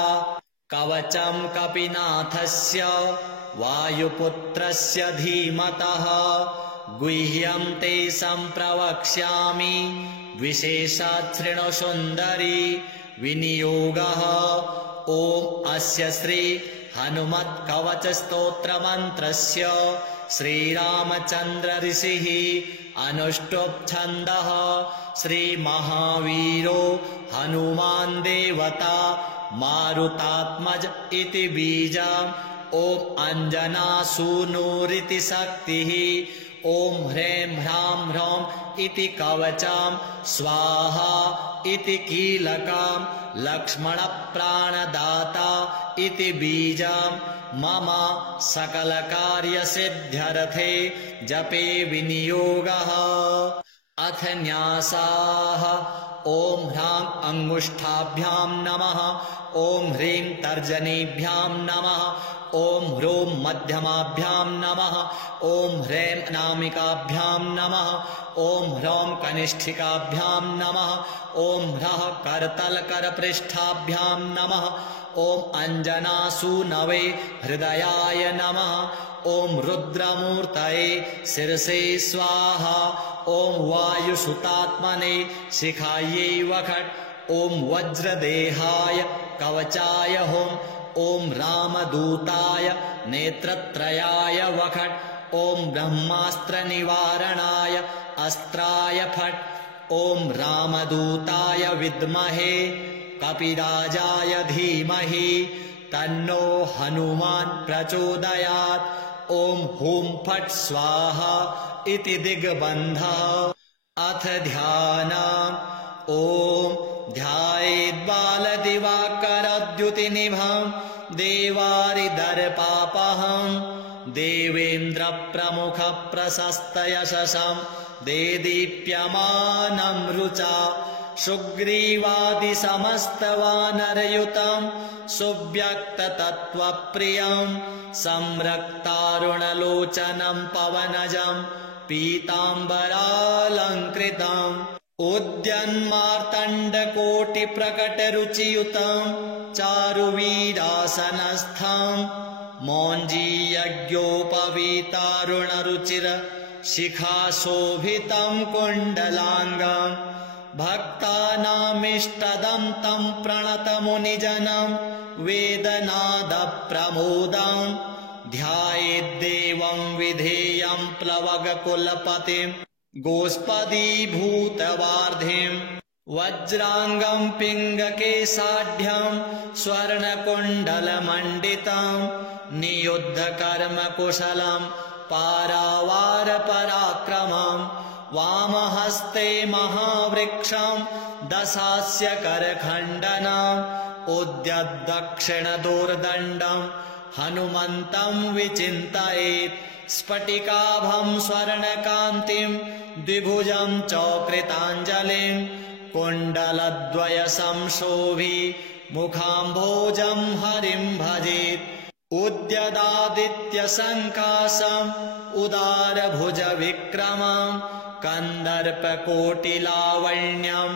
कवचं कपिनाथस्य वायुपुत्रस्य धीमतः गुह्यं ते सम्प्रवक्ष्यामि विशेषात् शृणु सुन्दरी विनियोगः ॐ अस्य श्री हनुमत्कवचस्तोत्रमन्त्रस्य श्रीरामचन्द्र ऋषिः अनुष्टुप् छन्दः श्रीमहावीरो हनुमान् देवता मारुतात्मज इति बीजम् ॐ अञ्जनासूनुरिति शक्तिः ॐ ह्रीं ह्रां ह्रौं इति कवचं स्वाहा इति कीलकं लक्ष्मणप्राणदाता इति बीजं मम सकलकार्यसिद्ध्यर्थे जपे विनियोगः अथ न्यासाः ॐ ह्रां अङ्गुष्ठाभ्यां नमः ॐ ह्रीं तर्जनीभ्यां नमः ॐ ह्रूं मध्यमाभ्यां नमः ॐ ह्रैं अनामिकाभ्यां नमः ॐ ह्रौं कनिष्ठिकाभ्यां नमः ॐ ह्रः करतलकरपृष्ठाभ्यां नमः ॐ अञ्जनासूनवे हृदयाय नमः ॐ रुद्रमूर्तये शिरसे स्वाहा ॐ वायुसुतात्मने शिखायै वखट् ॐ वज्रदेहाय कवचाय हुम् ॐ रामदूताय नेत्रत्रयाय वखट् ॐ ब्रह्मास्त्रनिवारणाय अस्त्राय फट् ॐ रामदूताय विद्महे कपिराजाय धीमहि तन्नो हनुमान् प्रचोदयात् ॐ हुं फट् स्वाहा इति दिग्बन्धः अथ ध्यानम् ॐ ध्यायेद्बालदिवाकरद्युतिनिभं देवारिदर्पापहं देवेन्द्रप्रमुखप्रशस्तयशसं देदीप्यमानं रुचा सुग्रीवादिसमस्तवानरयुतं सुव्यक्ततत्त्वप्रियं संरक्तारुणलोचनं पवनजं पीताम्बरालङ्कृतम् उद्यन्मार्तण्डकोटिप्रकटरुचियुतं चारुवीरासनस्थं मौञ्जीयज्ञोपवीतारुणरुचिर शिखाशोभितं कुण्डलाङ्गं भक्तानामिष्टदं तं प्रणतमुनिजनं वेदनादप्रमोदं ध्यायेद्देवं विधेयं प्लवगकुलपतिं गोष्पदीभूतवार्धिं वज्राङ्गं पिङ्गकेशाढ्यं स्वर्णकुण्डलमण्डितं नियुद्धकर्मकुशलं पारावारपराक्रमं वामहस्ते महावृक्षं दशास्य करखण्डनम् उद्यद्दक्षिणदोर्दण्डं हनुमन्तं विचिन्तयेत् स्फटिकाभं स्वर्णकान्तिं द्विभुजं च कृताञ्जलिं कुण्डलद्वयसंशोभि मुखाम्भोजं हरिं भजेत् उद्यदादित्यसङ्काशम् उदारभुजविक्रमं कन्दर्पकोटिलावण्यं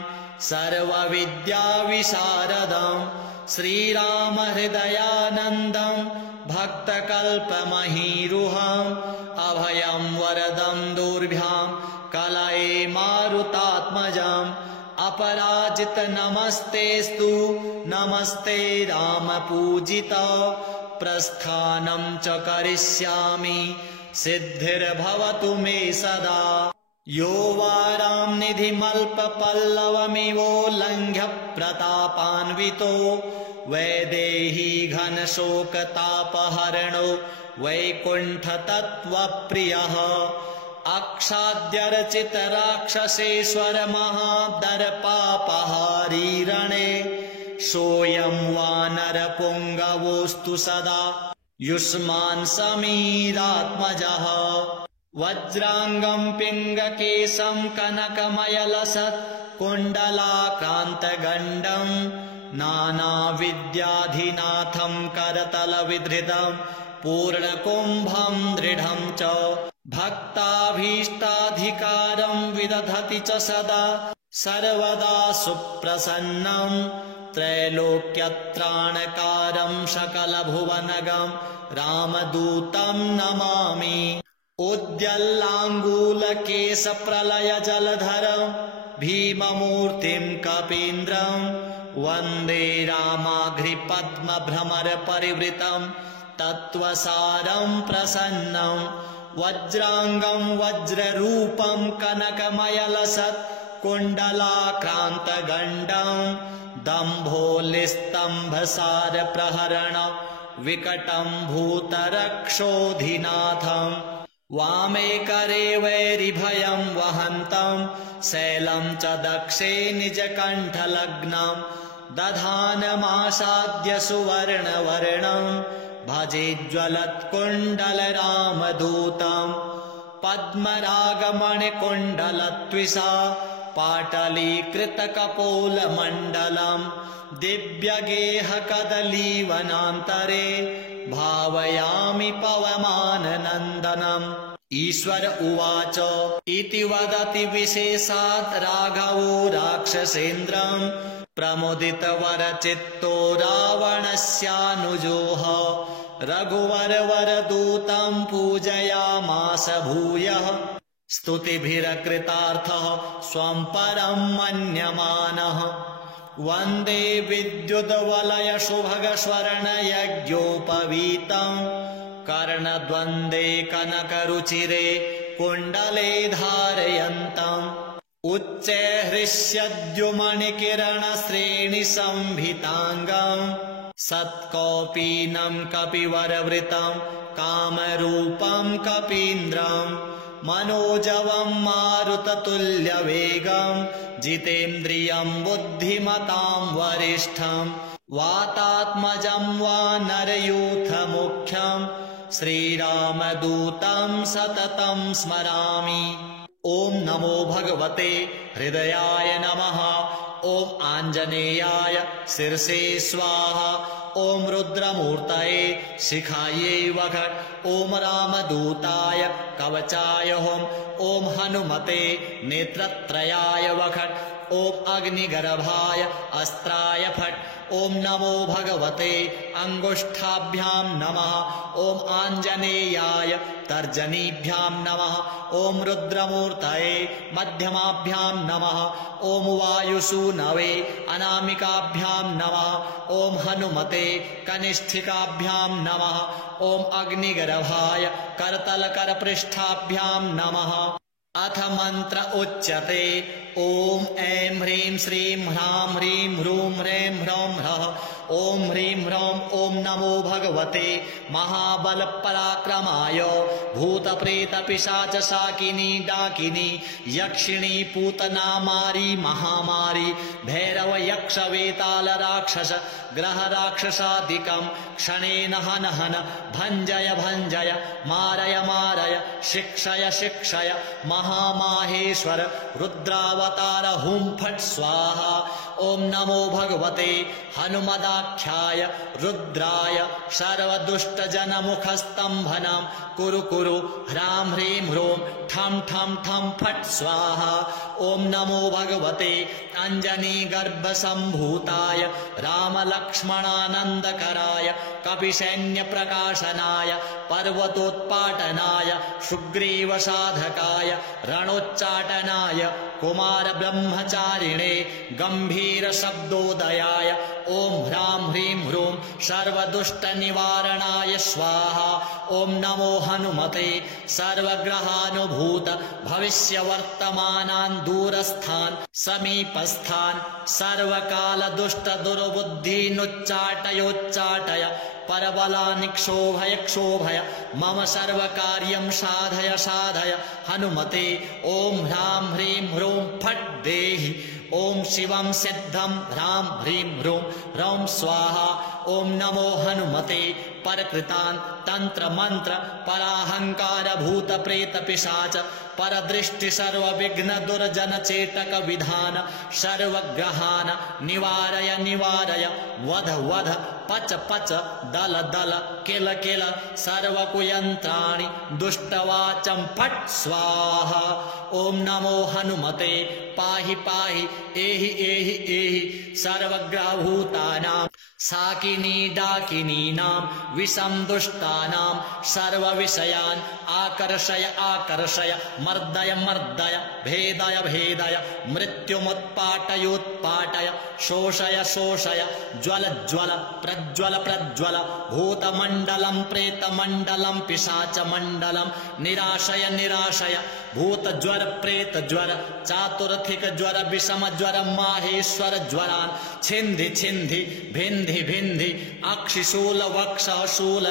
सर्वविद्याविशारदं श्रीरामहृदयानन्दं भक्तकल्पमहीरुहम् अभयं वरदं दुर्भ्यां कलये मारुतात्मजम् अपराजित नमस्तेस्तु नमस्ते रामपूजित प्रस्थानं च करिष्यामि सिद्धिर्भवतु मे सदा यो वारां निधिमल्पपल्लवमिवोल्लङ्घ्य प्रतापान्वितो वैदेही घनशोकतापहरणो वैकुण्ठतत्त्वप्रियः अक्षाद्यर्चितराक्षसेश्वर महादर्पापहारी रणे सोऽयं वानरपुङ्गवोऽस्तु सदा युष्मान् समीरात्मजः वज्राङ्गं पिङ्गकेशं कनकमयलसत् कुण्डलाक्रान्तगण्डं नानाविद्याधिनाथं करतलविधृतं पूर्णकुम्भं दृढं च भक्ताभीष्टाधिकारं विदधति च सदा सर्वदा सुप्रसन्नं त्रैलोक्यत्राणकारं सकलभुवनगं रामदूतं नमामि उद्यल्लाङ्गूलकेशप्रलयजलधरं भीममूर्तिं कपीन्द्रं वन्दे रामाघ्रिपद्मभ्रमरपरिवृतं तत्त्वसारं प्रसन्नं वज्राङ्गं वज्ररूपं कनकमयलसत् कुण्डलाक्रान्तगण्डं दम्भोलिस्तम्भसारप्रहरण विकटं भूतरक्षोधिनाथं वामे करे वैरिभयं वहन्तं शैलं च दक्षे निजकण्ठलग्नं दधानमासाद्य सुवर्णवर्णं भजेज्ज्वलत्कुण्डलरामदूतं पद्मरागमणिकुण्डलत्विषा पाटलीकृतकपोलमण्डलं दिव्यगेहकदलीवनान्तरे भावयामि पवमाननन्दनम् ईश्वर उवाच इति वदति विशेषात् राघवो राक्षसेन्द्रं प्रमुदितवरचित्तो रावणस्यानुजोः रघुवरवरदूतं पूजयामास भूयः स्तुतिभिरकृतार्थः स्वं परं मन्यमानः वन्दे विद्युद्वलयशुभगस्वर्णयज्ञोपवीतं कर्णद्वन्द्वे कनकरुचिरे कुण्डले धारयन्तम् उच्चैःहृष्यद्युमणिकिरणश्रेणिसंभिताङ्गं सत्कौपीनं कपिवरवृतं कामरूपं कपीन्द्रं मनोजवं मारुततुल्यवेगं जितेन्द्रियं बुद्धिमतां वरिष्ठं वातात्मजं वानरयूथमुख्यं श्रीरामदूतं सततं स्मरामि। ॐ नमो भगवते हृदयाय नमः। ॐ आञ्जनेयाय शिरसे स्वाहा ॐ रुद्रमूर्तये शिखायै वखट् ॐ रामदूताय कवचाय हुम् ॐ हनुमते नेत्रत्रयाय वखट् ॐ अग्निगर्भाय अस्त्राय फट् ॐ नमो भगवते अङ्गुष्ठाभ्यां नमः ॐ आञ्जनेयाय तर्जनीभ्यां नमः ॐ रुद्रमूर्तये मध्यमाभ्यां नमः ॐ वायुसूनवे अनामिकाभ्यां नमः ॐ हनुमते कनिष्ठिकाभ्यां नमः ॐ अग्निगर्भाय करतलकरपृष्ठाभ्यां नमः। अथ मंत्र उच्यते ॐ ऐं ह्रीं श्रीं ह्रां ह्रीं ह्रूं ह्रैं ह्रौं ह्रः ॐ ह्रीं ह्रौं ॐ नमो भगवते महाबलपराक्रमाय भूतप्रेतपिशाचशाकिनी डाकिनी यक्षिणी पूतना मारी महामारी भैरव यक्ष वेताल राक्षस ग्रह राक्षसादिकं क्षणेन हन हन भञ्जय भञ्जय मारय मारय शिक्षय शिक्षय महामाहेश्वर रुद्रावतार हुं फट् स्वाहा। ॐ नमो भगवते हनुमदाख्याय रुद्राय सर्वदुष्टजनमुखस्तम्भनं कुरु कुरु ह्रां ह्रीं ह्रूं ठं ठं ठं फट् स्वाहा। ॐ नमो भगवते अञ्जनीगर्भसम्भूताय रामलक्ष्मणानन्दकराय कपिसैन्यप्रकाशनाय पर्वतोत्पाटनाय सुग्रीवसाधकाय रणोच्चाटनाय कुमारब्रह्मचारिणे गम्भीरशब्दोदयाय ॐ ह्रां ह्रीं ह्रूं सर्वदुष्टनिवारणाय स्वाहा। ॐ नमो हनुमते सर्वग्रहानुभूत भविष्यवर्तमानान् दूरस्थान् समीपस्थान् सर्वकालदुष्टदुर्बुद्धीनुच्चाटयोच्चाटय परबलानि क्षोभय क्षोभय मम सर्वकार्यं साधय साधय हनुमते ॐ ह्रां ह्रीं ह्रूं फट् देहि। ॐ शिवं सिद्धं ह्रां ह्रीं ह्रूं ह्रौं स्वाहा। ॐ नमो हनुमते परकृतान् तंत्र मंत्र पराहंकार भूत प्रेत पिशाच परदृष्टि सर्वविघ्न दुर्जन चेतक विधान सर्वग्रहान् निवारय निवारय वध वध पच पच दल दल किल किल सर्वकुयंत्राणि दुष्टवाचं फट् स्वाहा। ॐ नमो हनुमते पाहि पाहि एहि एहि एहि सर्वग्रहभूतानां साकिनी डाकिनीनां विषं दुष्टानां सर्वविषयान् आकर्षय आकर्षय मर्दय मर्दय भेदय भेदय मृत्युमुत्पाटयोत्पाटय शोषय शोषय ज्वल ज्वल प्रज्वल प्रज्वल भूतमण्डलं प्रेतमण्डलं पिशाचमण्डलं निराशय निराशय भूतज्वर प्रेतज्वर चातुर्थिक ज्वर विषम ज्वर माहेश्वर ज्वरान् छिन्धि छिन्धि भिन्धि भिन्धि अक्षिशूल वक्षशूल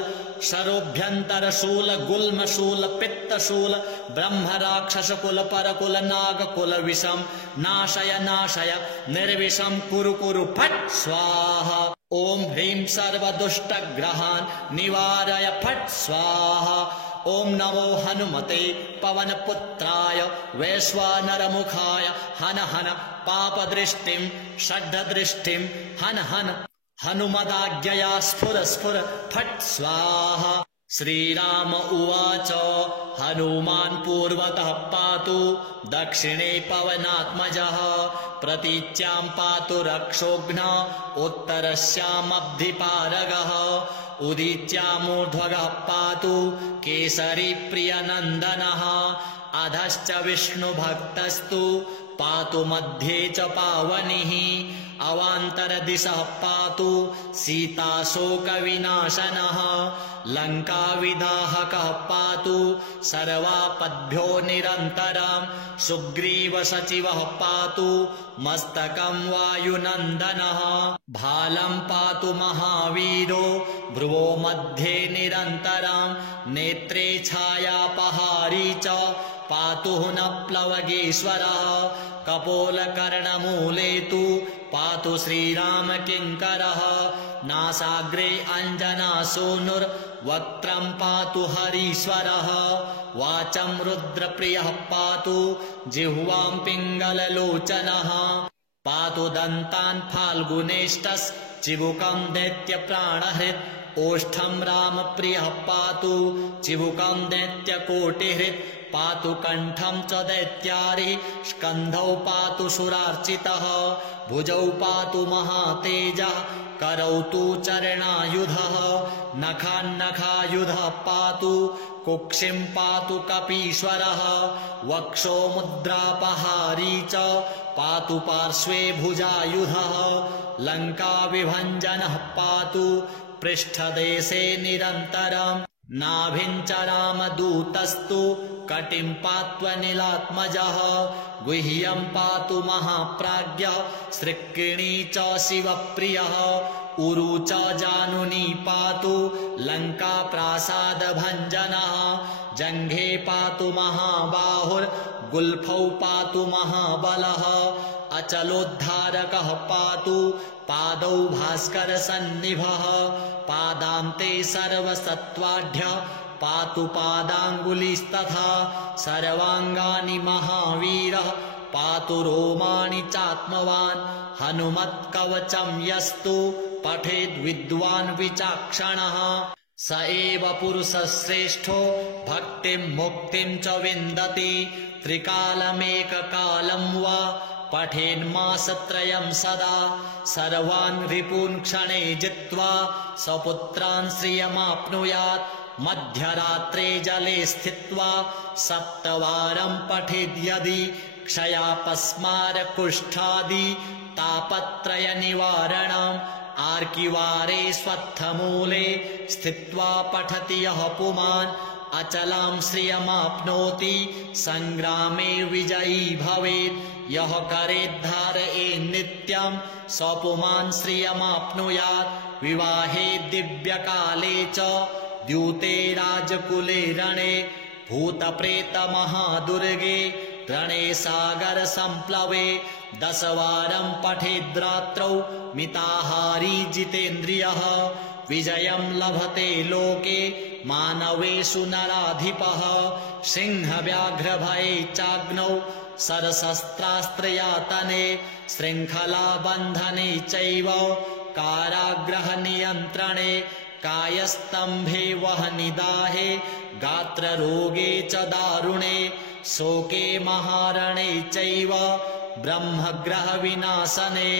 शरोभ्यन्तरशूल गुल्मशूल पित्तशूल ब्रह्म राक्षस कुल परकुल नागकुल विषम नाशय नाशय निर्विषम कुरु कुरु फट् स्वाहा। ॐ ह्रीं सर्वदुष्टग्रहान् निवारय फट् स्वाहा। ॐ नमो हनुमते पवनपुत्राय वैश्वानरमुखाय हन हन पापदृष्टिं षड्दृष्टिं हन हन हनुमदाज्ञया स्फुर स्फुर फट् स्वाहा। श्रीराम उवाच हनुमान् पूर्वतः पातु दक्षिणे पवनात्मजः प्रतीच्यां पातु रक्षोघ्नः उत्तरस्यामब्धिपारगः उदीच्यामूर्ध्वगः पातु केसरी प्रियनन्दनः अधश्च विष्णुभक्तस्तु पातु मध्ये च पावनिः अवान्तरदिशः पातु सीताशोकविनाशनः लङ्काविदाहकः पातु सर्वापद्भ्यो निरन्तरं सुग्रीवसचिवः पातु मस्तकं वायुनन्दनः भालं पातु महावीरो भ्रुवो मध्ये निरन्तरं नेत्रे छायापहारी च पातु न प्लवगेश्वरः कपोलकर्णमूले तु पातु श्रीरामकिङ्करः नासाग्रे अञ्जनासूनुर्वक्त्रं पातु हरीश्वरः वाचं रुद्रप्रियः पातु जिह्वां पिङ्गललोचनः पातु दन्तान् फाल्गुनेष्टश्चिबुकम् दैत्यप्राणहृत् ओष्ठम् रामप्रियः पातु चिबुकम् दैत्यकोटिहृत् पातु कण्ठम् च दैत्यारि स्कन्धौ पातु सुरार्चितः भुजौ पातु महातेजः करौ तु चरणायुधः नखान्नखायुधः पातु कुक्षिम् पातु कपीश्वरः वक्षो मुद्रापहारी च पातु पार्श्वे भुजायुधः लङ्काविभञ्जनः पातु पृष्ठदेशे निरन्तरम् नाभिम् च रामदूतस्तु कटिम् पात्वनिलात्मजः गुह्यम् पातु महाप्राज्ञः सृक्किणी च शिवप्रियः उरु च जानुनी पातु लङ्काप्रासादभञ्जनः जङ्घे पातु महाबाहुर्गुल्फौ पातु महाबलः अचलोद्धारकः पातु पादौ भास्करसन्निभः पादान्ते सर्वसत्त्वाढ्यः पातु पादाङ्गुलिस्तथा सर्वाङ्गानि महावीरः पातु रोमाणि चात्मवान् हनुमत्कवचम् यस्तु पठेद्विद्वान् विचाक्षणः स एव पुरुषश्रेष्ठो भक्तिम् मुक्तिम् च विन्दति त्रिकालमेककालम् वा पठेन्मासत्रयम् सदा सर्वान् रिपून् क्षणे जित्वा सपुत्रान् श्रियमाप्नुयात् मध्यरात्रे जले स्थित्वा 7 वारम् पठेद्यदि क्षयापस्मार कुष्ठादि तापत्रय निवारणम् आर्किवारे स्वत्थमूले स्थित्वा पठति यः पुमान् अचलाम् श्रियमाप्नोति सङ्ग्रामे विजयी भवेत् यः करेद्धारये नित्यम् स पुमान् श्रियमाप्नुयात् विवाहे दिव्यकाले च द्यूते राजकुले रणे भूतप्रेतमहादुर्गे त्रणे सागर संप्लवे 10 वारं पठेद्रात्रौ मिताहारी जितेन्द्रियः विजयं लभते लोके मानवेषु नराधिपः सिंहव्याघ्रभये चाग्नौ सरशस्त्रास्त्रयातने शृङ्खलाबन्धने चैव काराग्रहनियन्त्रणे कायस्तम्भे वहनिदाहे गात्ररोगे च दारुणे शोके महारणे चैव ब्रह्मग्रहविनाशने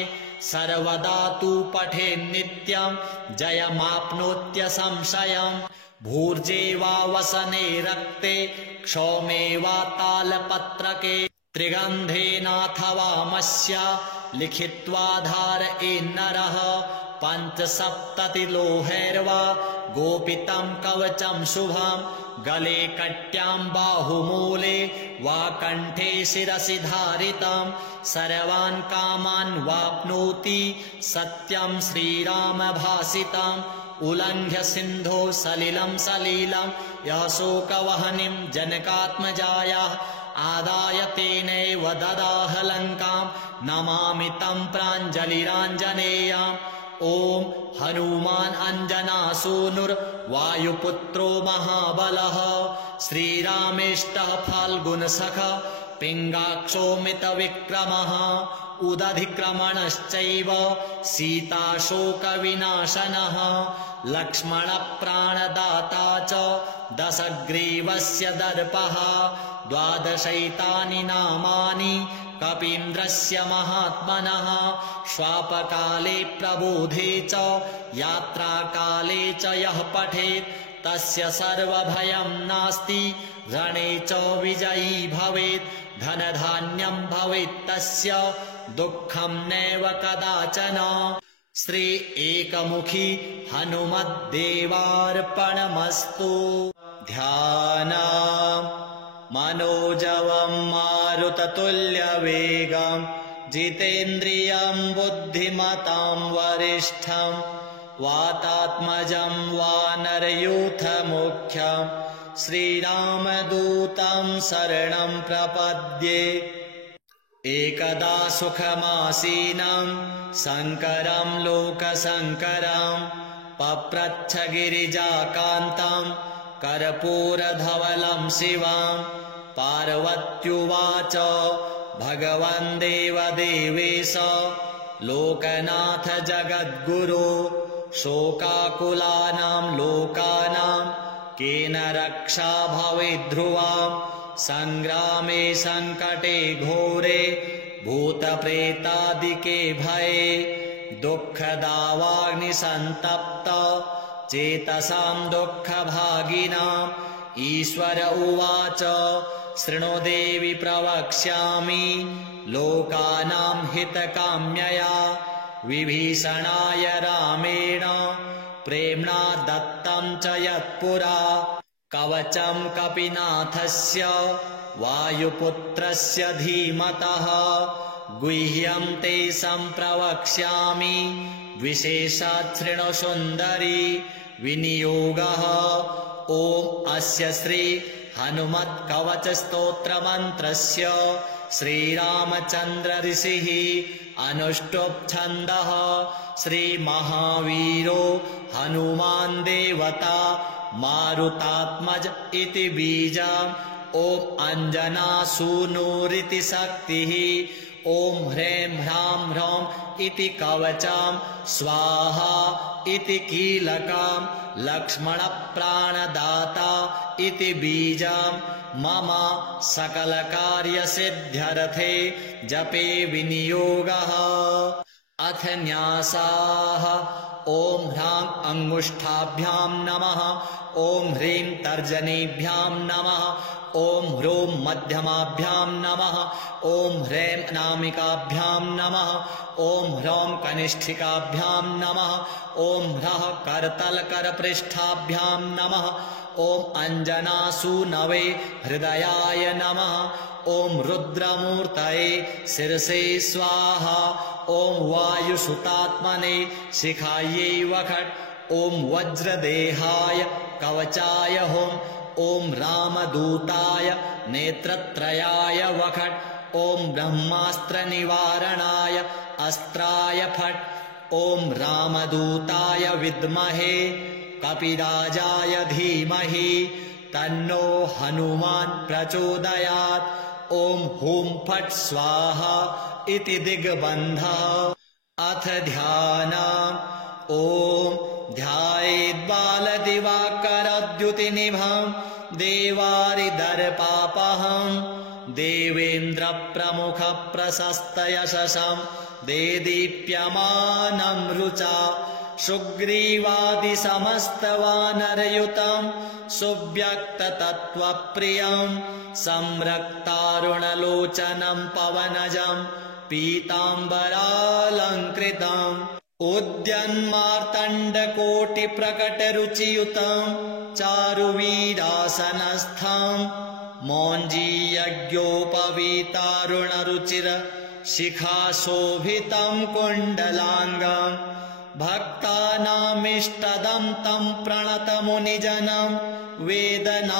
सर्वदा तु पठेन्नित्यम् जयमाप्नोत्यसंशयम् भूर्जे वा वसने रक्ते क्षौमे वा तालपत्रके त्रिगन्धेनाथवामस्य लिखित्वा धारयेन्नरः 5-7 लोहैर्वा गोपितं कवचं शुभं गले कट्यां बाहुमूले वा कण्ठे शिरसि धारितं सर्वान् कामान् वाप्नोति सत्यं श्रीराम भासितम् उल्लङ्घ्य सिन्धो सलिलं सलीलं यः शोकवहनिं जनकात्मजायाः आदाय तेनैव ददाह लङ्कां नमामि तं प्राञ्जलिराञ्जनेयम् ॐ हनुमान् अञ्जनासूनुर्वायुपुत्रो महाबलः श्रीरामेष्टः फाल्गुनसखः पिङ्गाक्षो मितविक्रमः उदधिक्रमणश्चैव सीताशोकविनाशनः लक्ष्मणप्राणदाता च दशग्रीवस्य दर्पः 12 नामानि कपीन्द्रस्य महात्मनः श्वापकाले प्रबोधे च यात्राकाले च यः पठेत् तस्य सर्वभयं नास्ति रणे च विजयी भवेत् धनधान्यं भवेत् तस्य दुःखं नैव कदाचन श्री एकमुखी हनुमद्देवार्पणमस्तु ध्यानम् मनोजवं मारुततुल्यवेगं जितेन्द्रियं बुद्धिमतां वरिष्ठं वातात्मजं वानरयूथमुख्यं श्रीरामदूतं शरणं प्रपद्ये एकदा सुखमासीनं शङ्करं लोकशङ्करं पप्रच्छ गिरिजाकान्तं कर्पूरधवलं शिवं पार्वत्युवाच भगवन् देवदेवेश लोकनाथ जगद्गुरो शोकाकुलानां लोकानां केन रक्षा भवेद्ध्रुवां संग्रामे संकटे घोरे भूतप्रेतादिके भये दुःखदावाग्निसन्तप्त चेतसां दुःखभागिनाम् ईश्वर उवाच शृणु देवि प्रवक्ष्यामि लोकानां हितकाम्यया विभीषणाय रामेण प्रेम्णा दत्तं च यत्पुरा कवचं कपिनाथस्य वायुपुत्रस्य धीमतः गुह्यं ते सम्प्रवक्ष्यामि विशेषात् शृणु सुन्दरी विनियोगः ॐ अस्य श्री हनुमत्कवच स्तोत्रमन्त्रस्य श्रीरामचन्द्र ऋषिः अनुष्टुप् छन्दः श्रीमहावीरो हनुमान् देवता मारुतात्मज इति बीजम् ॐ अञ्जनासूनुरिति शक्तिः ॐ ह्रीं ह्रां ह्रौं इति कवचं स्वाहा इति कीलकं लक्ष्मणप्राणदाता इति बीजं मम सकलकार्यसिद्ध्यर्थे जपे विनियोगः अथ न्यासाः ॐ ह्रां अङ्गुष्ठाभ्यां नमः ॐ ह्रीं तर्जनीभ्यां नमः ॐ ह्रूं मध्यमाभ्यां नमः ॐ ह्रीं अनामिकाभ्यां नमः ॐ ह्रौं कनिष्ठिकाभ्यां नमः ॐ ह्रः करतलकरपृष्ठाभ्यां नमः ॐ अञ्जनासूनवे हृदयाय नमः ॐ रुद्रमूर्तये शिरसे स्वाहा ॐ वायुसुतात्मने शिखायै वखट् ॐ वज्रदेहाय कवचाय हुम् ॐ रामदूताय नेत्रत्रयाय वखट् ॐ ब्रह्मास्त्रनिवारणाय अस्त्राय फट् ॐ रामदूताय विद्महे कपिराजाय धीमहि तन्नो हनुमान् प्रचोदयात् ॐ हुं फट् स्वाहा इति दिग्बन्धः अथ ध्यानम् ॐ ध्यायेद्बालदिवाकरद्युतिनिभं देवारिदर्पापहं देवेन्द्रप्रमुखप्रशस्तयशसं देदीप्यमानं रुचा सुग्रीवादिसमस्तवानरयुतं सुव्यक्ततत्त्वप्रियं संरक्तारुणलोचनं पवनजं पीताम्बरालङ्कृतम् उद्यन्मार्तण्डकोटिप्रकटरुचियुतं चारुवीरासनस्थं मौञ्जीयज्ञोपवीतारुणरुचिर शिखाशोभितं कुण्डलाङ्गं भक्तानामिष्टदं तं प्रणतमुनिजनं वेदनादप्रमोदं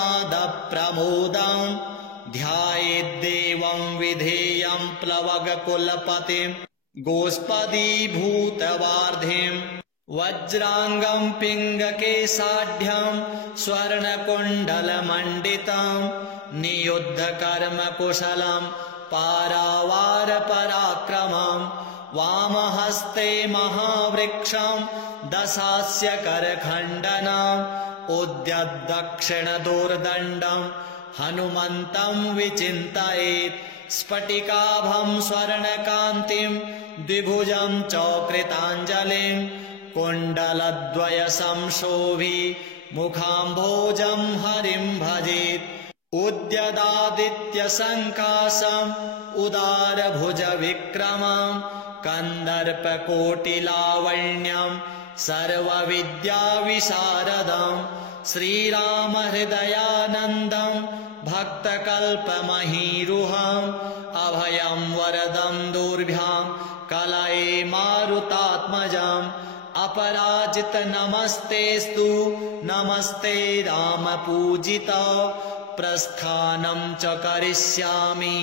ध्यायेद्देवं विधेयं प्लवगकुलपतिं गोष्पदीभूतवार्धिम् वज्राङ्गं पिङ्गकेशाढ्यं स्वर्णकुण्डलमण्डितं नियुद्धकर्मकुशलं पारावारपराक्रमं वामहस्ते महावृक्षं दशास्य करखण्डनम् उद्यद्दक्षिणदोर्दण्डं हनुमन्तं विचिन्तयेत् स्फटिकाभं स्वर्णकान्तिं द्विभुजं च कृताञ्जलिं कुण्डलद्वयसंशोभि मुखाम्भोजं हरिं भजेत् उद्यदादित्यसङ्काशम् उदारभुजविक्रमं कन्दर्पकोटिलावण्यं सर्वविद्याविशारदं श्रीरामहृदयानन्दं भक्तकल्पमहीरुहम् अभयं वरदं दुर्भ्यां कलये मारुतात्मजम् अपराजित नमस्तेस्तु नमस्ते रामपूजित प्रस्थानं च करिष्यामि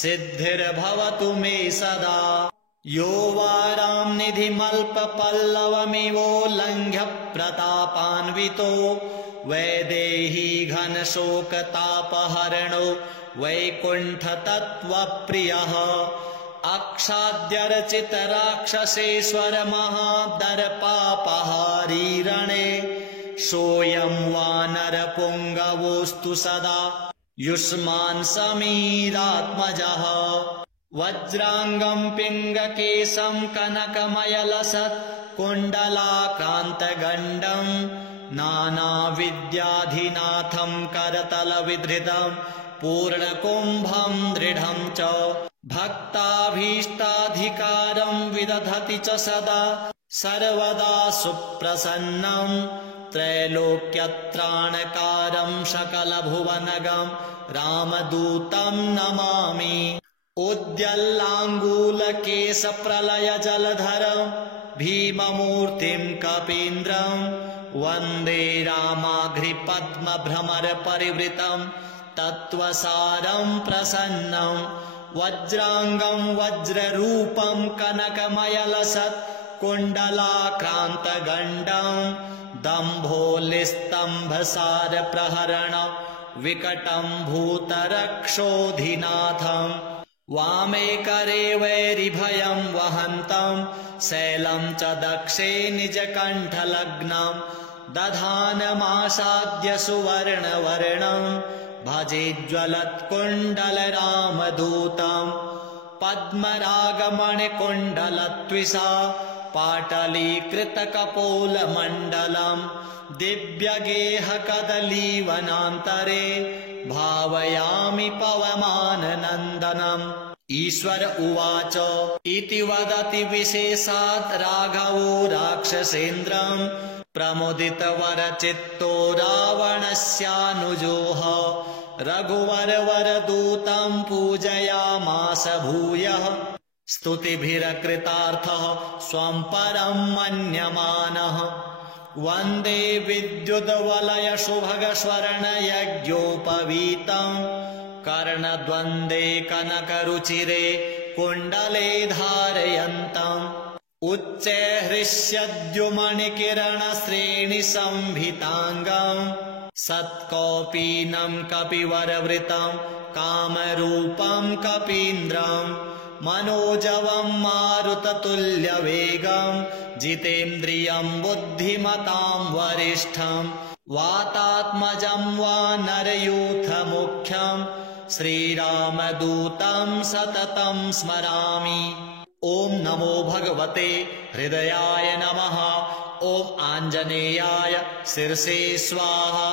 सिद्धिर्भवतु मे सदा यो वारां निधिमल्पपल्लवमिवोल्लङ्घ्य प्रतापान्वितो वैदेही घनशोकतापहरणो वैकुण्ठतत्त्वप्रियः अक्षाद्यर्चित राक्षसेश्वर महादर्पापहारी रणे सोऽयं वानरपुङ्गवोऽस्तु सदा युष्मान् समीरात्मजः वज्राङ्गं पिङ्गकेशं कनकमयलसत् कुण्डलाकान्तगण्डं नानाविद्याधिनाथं करतलविधृतं पूर्णकुम्भं दृढं च भक्ताभीष्टाधिकारं विदधति च सदा सर्वदा सुप्रसन्नं त्रैलोक्यत्राणकारं सकलभुवनगं रामदूतं नमामि उद्यल्लाङ्गूलकेशप्रलयजलधरं भीममूर्तिं कपीन्द्रं वन्दे रामाघ्रिपद्मभ्रमरपरिवृतं तत्त्वसारं प्रसन्नं वज्राङ्गं वज्ररूपं कनकमयलसत् कुण्डलाक्रान्तगण्डं दम्भोलिस्तम्भसारप्रहरण विकटं भूतरक्षोधिनाथं वामे करे वैरिभयं वहन्तं शैलं च दक्षे निजकण्ठलग्नं दधानमासाद्य सुवर्णवर्णं भजेज्ज्वलत्कुण्डलरामदूतं पद्मरागमणिकुण्डलत्विषा पाटलीकृतकपोलमण्डलं दिव्यगेहकदलीवनान्तरे भावयामि पवमाननन्दनम् ईश्वर उवाच इति वदति विशेषात् राघवो राक्षसेन्द्रं प्रमुदितवरचित्तो रावणस्यानुजोः रघुवरवरदूतं पूजयामास भूयः स्तुतिभिरकृतार्थः स्वं परं मन्यमानः वन्दे विद्युद्वलयशुभगस्वर्णयज्ञोपवीतं कर्णद्वन्द्वे कनकरुचिरे कुण्डले धारयन्तम् उच्चैःहृष्यद्युमणिकिरणश्रेणिसंभिताङ्गं सत्कौपीनं कपिवरवृतं कामरूपं कपीन्द्रं मनोजवं मारुततुल्यवेगं जितेन्द्रियं बुद्धिमतां वरिष्ठं वातात्मजं वानरयूथमुख्यं श्रीरामदूतं सततं स्मरामि। ॐ नमो भगवते हृदयाय नमः। ॐ आञ्जनेयाय शिरसे स्वाहा।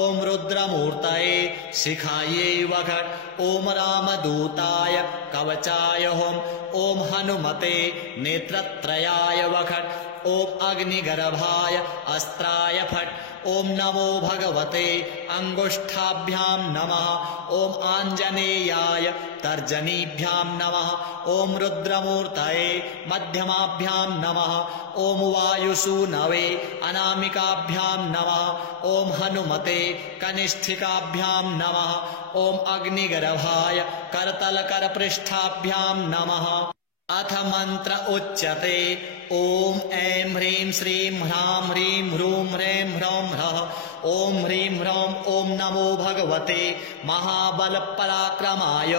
ॐ रुद्रमूर्तये शिखायै वषट्। ॐ रामदूताय कवचाय हुम्। ॐ हनुमते नेत्रत्रयाय वषट्। ॐ अग्निगर्भाय अस्त्राय फट्। ॐ नमो भगवते अङ्गुष्ठाभ्यां नमः। ॐ आञ्जनेयाय तर्जनीभ्यां नमः। ॐ रुद्रमूर्तये मध्यमाभ्यां नमः। ॐ वायुसूनवे अनामिकाभ्यां नमः। ॐ हनुमते कनिष्ठिकाभ्यां नमः। ॐ अग्निगर्भाय करतलकरपृष्ठाभ्यां नमः। अथ मंत्र उच्यते ॐ ऐं ह्रीं श्रीं ह्रां ह्रीं ह्रूं ह्रैं ह्रौं ह्रः। ॐ ह्रीं ह्रौं ॐ नमो भगवते महाबलपराक्रमाय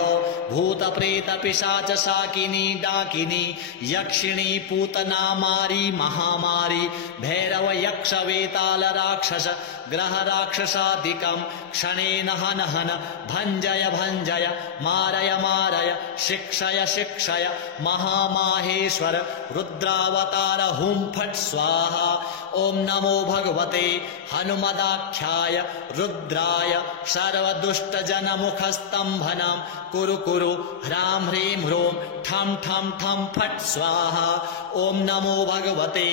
भूतप्रेतपिशाचशाकिनी डाकिनी यक्षिणी पूतना मारी महामारी भैरव यक्ष वेताल राक्षस ग्रह राक्षसादिकं क्षणेन हन हन भञ्जय भञ्जय मारय मारय शिक्षय शिक्षय महामाहेश्वर रुद्रावतार हुं फट् स्वाहा। ॐ नमो भगवते हनुमदाख्याय रुद्राय सर्वदुष्टजनमुखस्तम्भनं कुरु कुरु ह्रां ह्रीं ह्रूं ठं ठं ठं फट् स्वाहा। ॐ नमो भगवते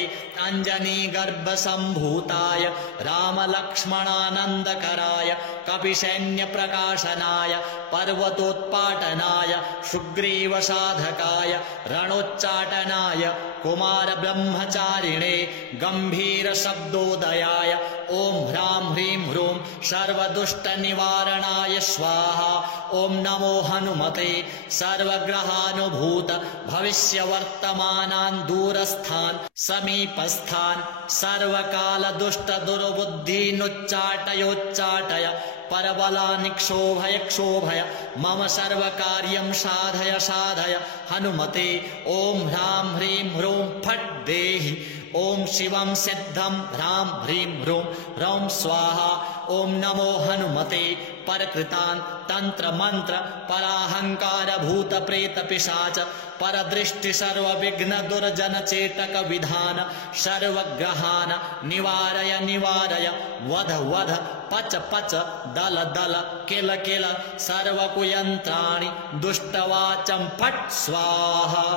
अञ्जनीगर्भसम्भूताय रामलक्ष्मणानन्दकराय कपिसैन्यप्रकाशनाय पर्वतोत्पाटनाय सुग्रीवसाधकाय रणोच्चाटनाय कुमार ब्रह्मचारिणे गंभीर शब्दोदयाय ओम ह्रां ह्रीं ह्रूं सर्वदुष्ट निवारणाय स्वाहा। ओम नमो हनुमते सर्वग्रहानुभूत भविष्य वर्तमानान् दूरस्थान् समीपस्थान् सर्वकाल दुष्ट दुर्बुद्धीनुच्चाटयोच्चाटय परबलानि क्षोभय क्षोभय मम सर्वकार्यं साधय साधय हनुमते। ओम ह्रां ह्रीं ह्रूं फट् देहि। ओम शिवं सिद्धं ह्रां ह्रीं ह्रूं ह्रौं स्वाहा। ओम नमो हनुमते परकृतान् तंत्र मंत्र पराहंकार भूत प्रेत पिशाच परदृष्टि सर्व विघ्न दुर्जन चेतक विधान सर्वग्रहान् निवारय निवारय वध वध पच पच दल दल किल किल सर्वकुयंत्राणि दुष्टवाचं फट् स्वाहा।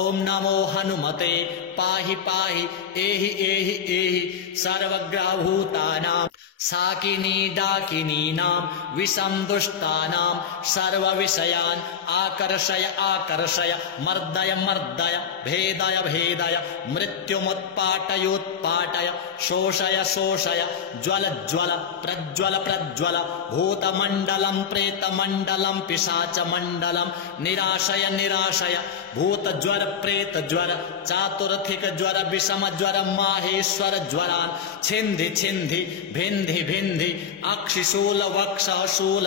ओम नमो हनुमते पाहि पाहि एहि एहि एहि सर्वग्रहभूतानां साकिनी डाकिनीनां विषं दुष्टानां सर्वविषयान् आकर्षय आकर्षय मर्दय मर्दय भेदय भेदय मृत्युमुत्पाटयोत्पाटय शोषय शोषय ज्वल ज्वल प्रज्वल प्रज्वल भूतमण्डलं प्रेतमण्डलं पिशाचमण्डलं निराशय निराशय भूतज्वर प्रेतज्वर चातुर्थिक ज्वर विषम ज्वर माहेश्वर ज्वरान् छिन्धि छिन्धि भिन्धि भिन्धि अक्षिशूल वक्षशूल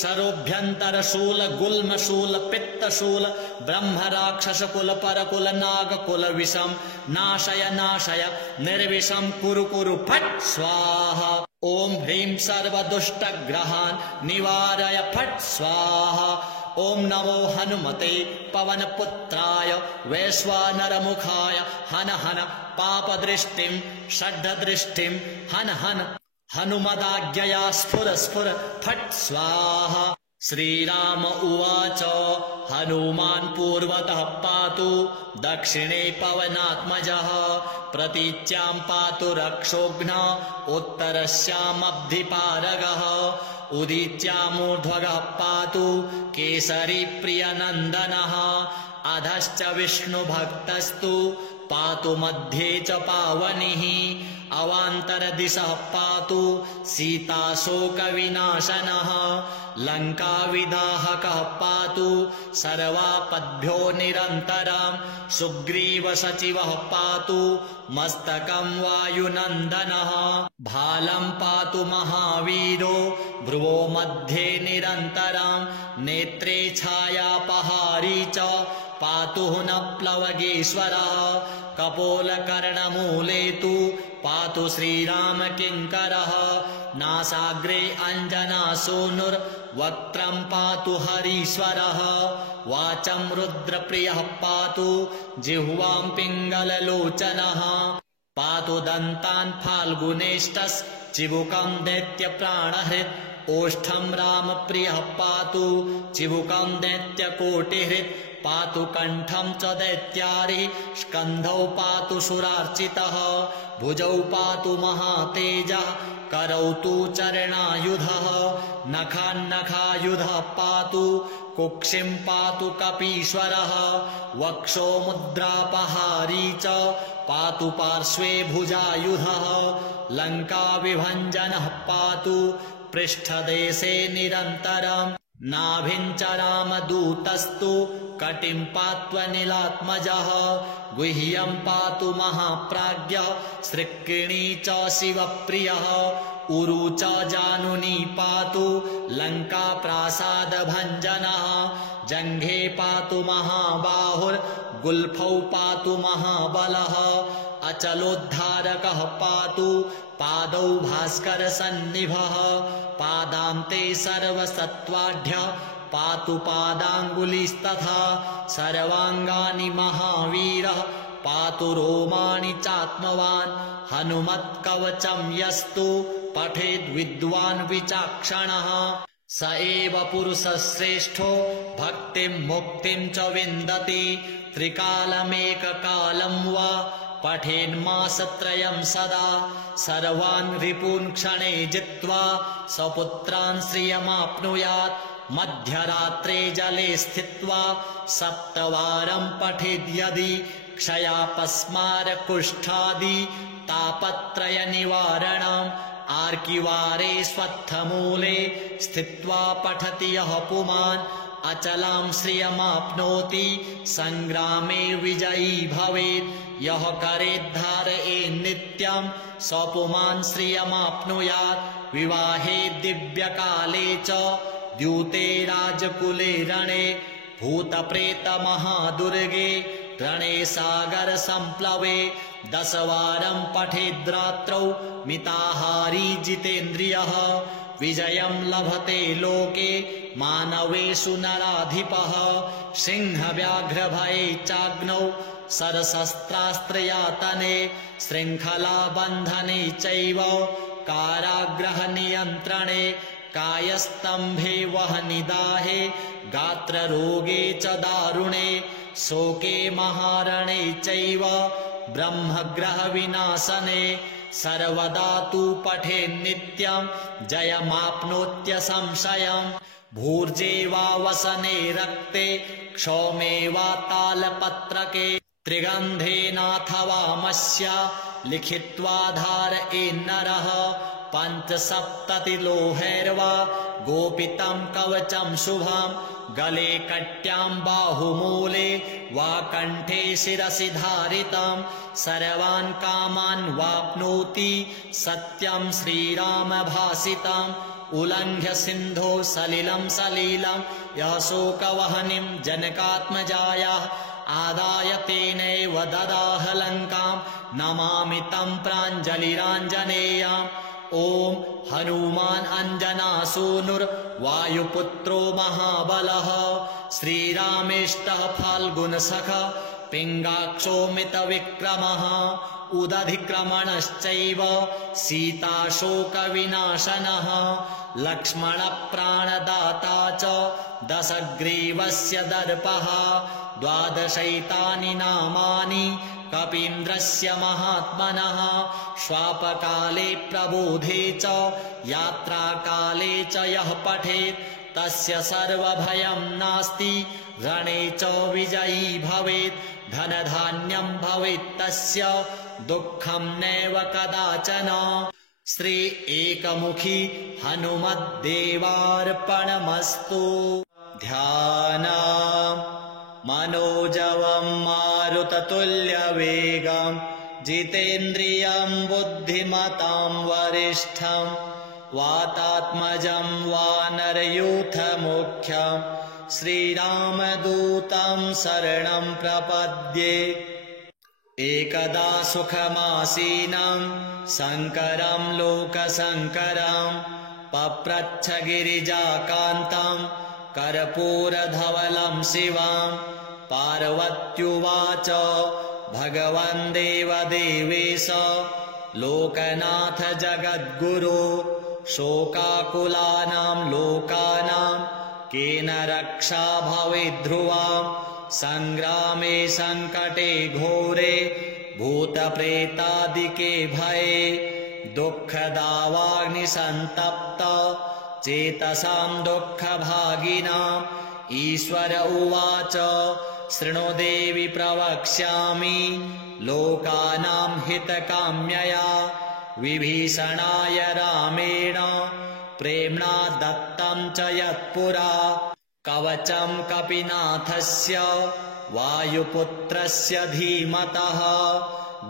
शरोभ्यन्तरशूल गुल्मशूल पित्तशूल ब्रह्मराक्षसकुल परकुल नागकुल विषं नाशय नाशय निर्विषं कुरु कुरु फट् स्वाहा। ओम ह्रीं सर्वदुष्टग्रहान् निवारय फट् स्वाहा। ओम नमो हनुमते पवनपुत्राय वैश्वानरमुखाय हन हन पापदृष्टिं षड्दृष्टिं हन हन हनुमदाज्ञया स्फुर स्फुर फट् स्वाहा। श्रीराम उवाच हनुमान् पूर्वतः पातु दक्षिणे पवनात्मजः प्रतीच्यां पातु रक्षोघ्नः उत्तरस्यामब्धिपारगः उदीच्यामूर्ध्वगः पातु केसरी प्रियनन्दनः अधश्च विष्णुभक्तस्तु पातु मध्ये च पावनिः अवान्तरदिशः पातु सीताशोकविनाशनः लङ्काविदाहकः पातु सर्वापद्भ्यो निरन्तरं सुग्रीवसचिवः पातु मस्तकं वायुनन्दनः भालं पातु महावीरो भ्रुवो मध्ये निरन्तरं नेत्रे छायापहारी च पातु न प्लवगेश्वरः कपोलकर्णमूले तु पातु श्रीरामकिङ्करः नासाग्रे अञ्जनासूनुर्वक्त्रं पातु हरीश्वरः वाचं रुद्रप्रियः पातु जिह्वां पिङ्गललोचनः पातु दन्तान् फाल्गुनेष्टश्चिबुकं दैत्यप्राणहृत् ओष्ठं रामप्रियः पातु चिबुकं दैत्यकोटिहृत् पातु कण्ठं च दैत्यारि स्कन्धौ पातु सुरार्चितः भुजौ पातु महातेजः करौ तु चरणायुधः नखान्नखायुधः पातु कुक्षिं पातु कपीश्वरः वक्षो मुद्रापहारी च पातु पार्श्वे भुजायुधः लङ्काविभञ्जनः पातु पृष्ठदेशे निरन्तरम् नाभिं च रामदूतस्तु कटिं पात्वनिलात्मजः गुह्यं पातु महाप्राज्ञः सृक्किणी च शिवप्रियः उरु च जानुनी पातु लङ्काप्रासादभञ्जनः जङ्घे पातु महाबाहुर्गुल्फौ पातु महाबलः अचलोद्धारकः पातु पादौ भास्करसन्निभः पादान्ते सर्वसत्त्वाढ्यः पातु पादाङ्गुलिस्तथा सर्वाङ्गानि महावीरः पातु रोमाणि चात्मवान् हनुमत्कवचं यस्तु पठेद् विद्वान् विचाक्षणः स एव पुरुषश्रेष्ठो भक्तिं मुक्तिं च विन्दति त्रिकालमेककालं वा पठेन्मासत्रयं सदा सर्वान् रिपून् क्षणे जित्वा सपुत्रान् श्रियमाप्नुयात् मध्यरात्रे जले स्थित्वा सप्तवारं पठेद् यदि क्षयापस्मारकुष्ठादि तापत्रय निवारणम् आर्किवारे स्वत्थमूले स्थित्वा पठति यः पुमान् अचलां श्रियमाप्नोति संग्रामे विजयी भवेत् यः करेद्धारयेत् नित्यं स पुमान् श्रियमाप्नुयात् विवाहे दिव्यकाले च द्यूते राजकुले रणे भूतप्रेतमहादुर्गे रणे सागर संप्लवे 10 वारं पठेद्रात्रौ मिताहारी जितेन्द्रियः विजयं लभते लोके मानवेषु नराधिपः सिंहव्याघ्रभये चाग्नौ सरशस्त्रास्त्रयातने शृङ्खलाबन्धने चैव कारागृहनियन्त्रणे कायस्तम्भे वह्निदाहे गात्ररोगे च दारुणे शोके महारणे चैव ब्रह्मग्रहविनाशने सर्वदा तु पठेन्नित्यं जयमाप्नोत्यसंशयम् भूर्जे वा वसने रक्ते क्षौमे वा तालपत्रके त्रिगन्धेनाथवामस्या लिखित्वा धारयेन्नरः 5-7 लोहैर्वा गोपितं कवचं शुभं गले कट्यां बाहुमूले वा कण्ठे शिरसि धारितं सर्वान् कामान् वाप्नोति सत्यं श्रीराम भासितम् उल्लङ्घ्य सिन्धो सलिलं सलीलं यः शोकवह्निं जनकात्मजायाः आदाय तेनैव ददाह लङ्कां नमामि तं प्राञ्जलिराञ्जनेयम् ॐ हनुमान् अञ्जनासूनुर्वायुपुत्रो महाबलः श्रीरामेष्टः फाल्गुनसखः पिङ्गाक्षो मितविक्रमः उदधिक्रमणश्चैव सीताशोकविनाशनः लक्ष्मणप्राणदाता च दशग्रीवस्य दर्पः 12 नामानि कपीन्द्रस्य महात्मनः श्वापकाले प्रबोधे च यात्राकाले च यः पठेत् तस्य सर्वभयं नास्ति रणे च विजयी भवेत् धनधान्यं भवेत् तस्य दुःखं नैव कदाचन श्री एकमुखी हनुमद्देवार्पणमस्तु ध्यानम् मनोजवं मारुततुल्यवेगं जितेन्द्रियं बुद्धिमतां वरिष्ठं वातात्मजं वानरयूथमुख्यं श्रीरामदूतं शरणं प्रपद्ये एकदा सुखमासीनं शङ्करं लोकशङ्करं पप्रच्छ गिरिजाकान्तं कर्पूरधवलं शिवं पार्वत्युवाच भगवन् देवदेवेश लोकनाथ जगद्गुरो शोकाकुलानां लोकानां केन रक्षा भवेद्ध्रुवां संग्रामे संकटे घोरे भूतप्रेतादिके भये दुःखदावाग्निसन्तप्त चेतसां दुःखभागिनाम् ईश्वर उवाच शृणु देवि प्रवक्ष्यामि लोकानां हितकाम्यया विभीषणाय रामेण प्रेम्णा दत्तं च यत्पुरा कवचं कपिनाथस्य वायुपुत्रस्य धीमतः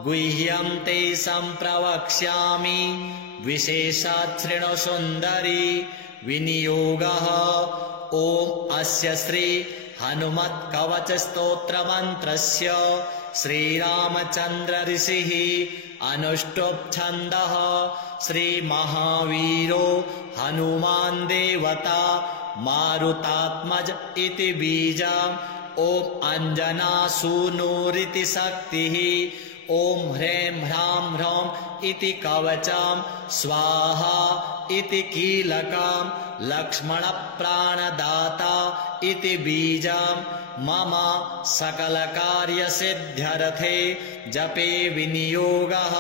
गुह्यं ते सम्प्रवक्ष्यामि विशेषात् शृणु सुन्दरी विनियोगः ॐ अस्य श्री हनुमत्कवच स्तोत्रमन्त्रस्य श्रीरामचन्द्र ऋषिः अनुष्टुप् छन्दः श्रीमहावीरो हनुमान् देवता मारुतात्मज इति बीजम् ॐ अञ्जनासूनुरिति शक्तिः ॐ ह्रीं ह्रां ह्रौं इति कवचं स्वाहा इति कीलकं लक्ष्मणप्राणदाता इति बीजं मम सकलकार्यसिद्ध्यर्थे जपे विनियोगः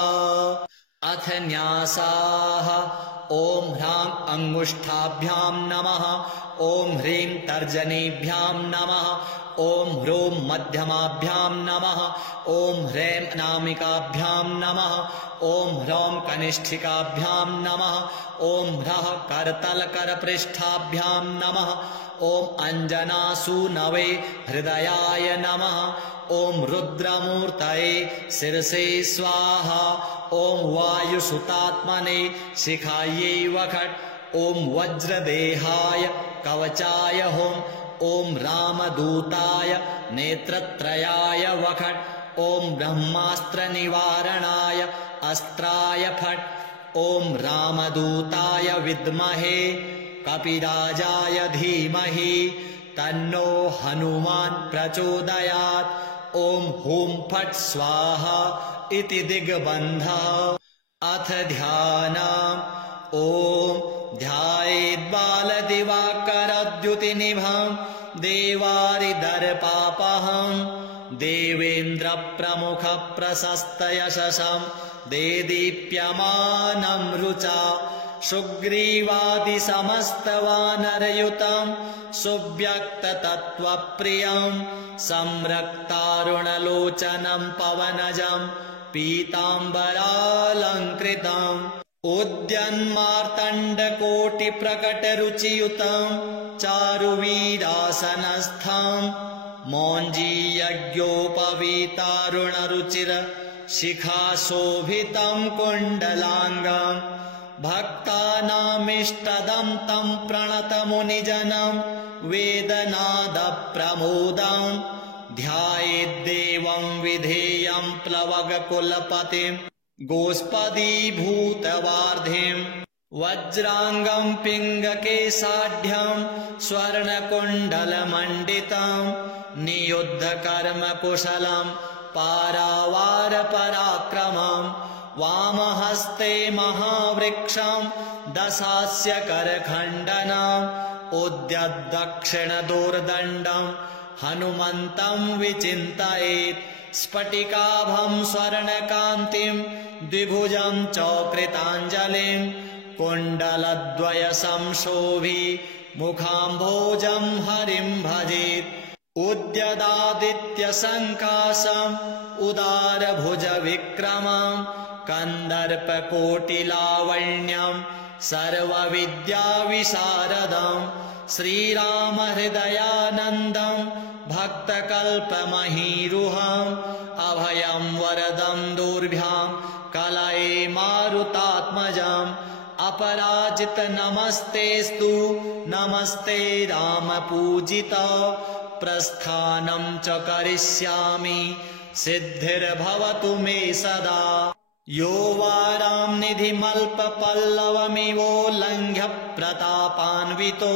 अथ न्यासाः ॐ ह्रां अङ्गुष्ठाभ्यां नमः ॐ ह्रीं तर्जनीभ्यां नमः ॐ ह्रूं मध्यमाभ्यां नमः ॐ ह्रैं अनामिकाभ्यां नमः ॐ ह्रौं कनिष्ठिकाभ्यां नमः ॐ ह्रः करतलकरपृष्ठाभ्यां नमः ॐ अञ्जनासूनवे हृदयाय नमः ॐ रुद्रमूर्तये शिरसे स्वाहा ॐ वायुसुतात्मने शिखायै वखट् ॐ वज्रदेहाय कवचाय हुम् ॐ रामदूताय नेत्रत्रयाय वखट् ॐ ब्रह्मास्त्रनिवारणाय अस्त्राय फट् ॐ रामदूताय विद्महे कपिराजाय धीमहि तन्नो हनुमान् प्रचोदयात् ॐ हुं फट् स्वाहा इति दिग्बन्धः अथ ध्यानम् ॐ ध्यायेद्बालदिवाकरद्युतिनिभम् देवारिदर्पापहम् देवेन्द्रप्रमुखप्रशस्तयशसम् देदीप्यमानं रुचा सुग्रीवादिसमस्तवानरयुतम् सुव्यक्ततत्त्वप्रियम् संरक्तारुणलोचनं पवनजम् पीताम्बरालङ्कृतम् उद्यन्मार्तण्डकोटिप्रकटरुचियुतम् चारुवीरासनस्थम् मौञ्जीयज्ञोपवीतारुणरुचिर शिखाशोभितं कुण्डलाङ्गम् भक्तानामिष्टदं तं प्रणतमुनिजनं वेदनादप्रमोदम् ध्यायेद्देवं विधेयं प्लवगकुलपतिं गोष्पदीभूतवार्धिम् वज्राङ्गं पिङ्गकेशाढ्यं स्वर्णकुण्डलमण्डितं नियुद्धकर्मकुशलं पारावारपराक्रमं वामहस्ते महावृक्षं दशास्य करखण्डनम् उद्यद्दक्षिणदोर्दण्डं हनुमन्तं विचिन्तयेत् स्फटिकाभं स्वर्णकान्तिं द्विभुजं च कृताञ्जलिं कुण्डलद्वयसंशोभि मुखाम्भोजं हरिं भजेत् उद्यदादित्यसङ्काशम् उदारभुजविक्रमं कन्दर्पकोटिलावण्यं सर्वविद्याविशारदं श्रीरामहृदयानन्दं भक्तकल्पमहीरुहम् अभयं वरदं दुर्भ्यां कलये मारुतात्मजम् अपराजित नमस्तेस्तु नमस्ते रामपूजित प्रस्थानं च करिष्यामि सिद्धिर्भवतु मे सदा यो वारां निधिमल्पपल्लवमिवोल्लङ्घ्य प्रतापान्वितो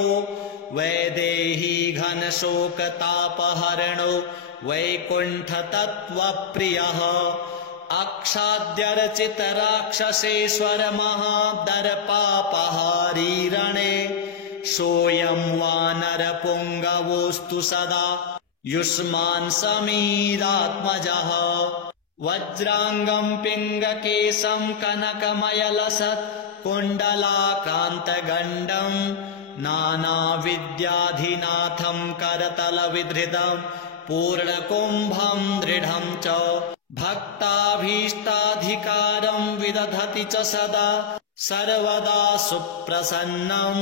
वैदेही घनशोकतापहरणो वैकुण्ठतत्त्वप्रियः अक्षाद्यर्चितराक्षसेश्वर महादर्पापहारी रणे सोऽयं वानरपुङ्गवोऽस्तु सदा युष्मान् समीरात्मजः वज्राङ्गं पिङ्गकेशं कनकमयलसत् कुण्डलाकान्तगण्डं नानाविद्याधिनाथं करतलविधृतं पूर्णकुम्भं दृढं च भक्ताभीष्टाधिकारं विदधति च सदा सर्वदा सुप्रसन्नं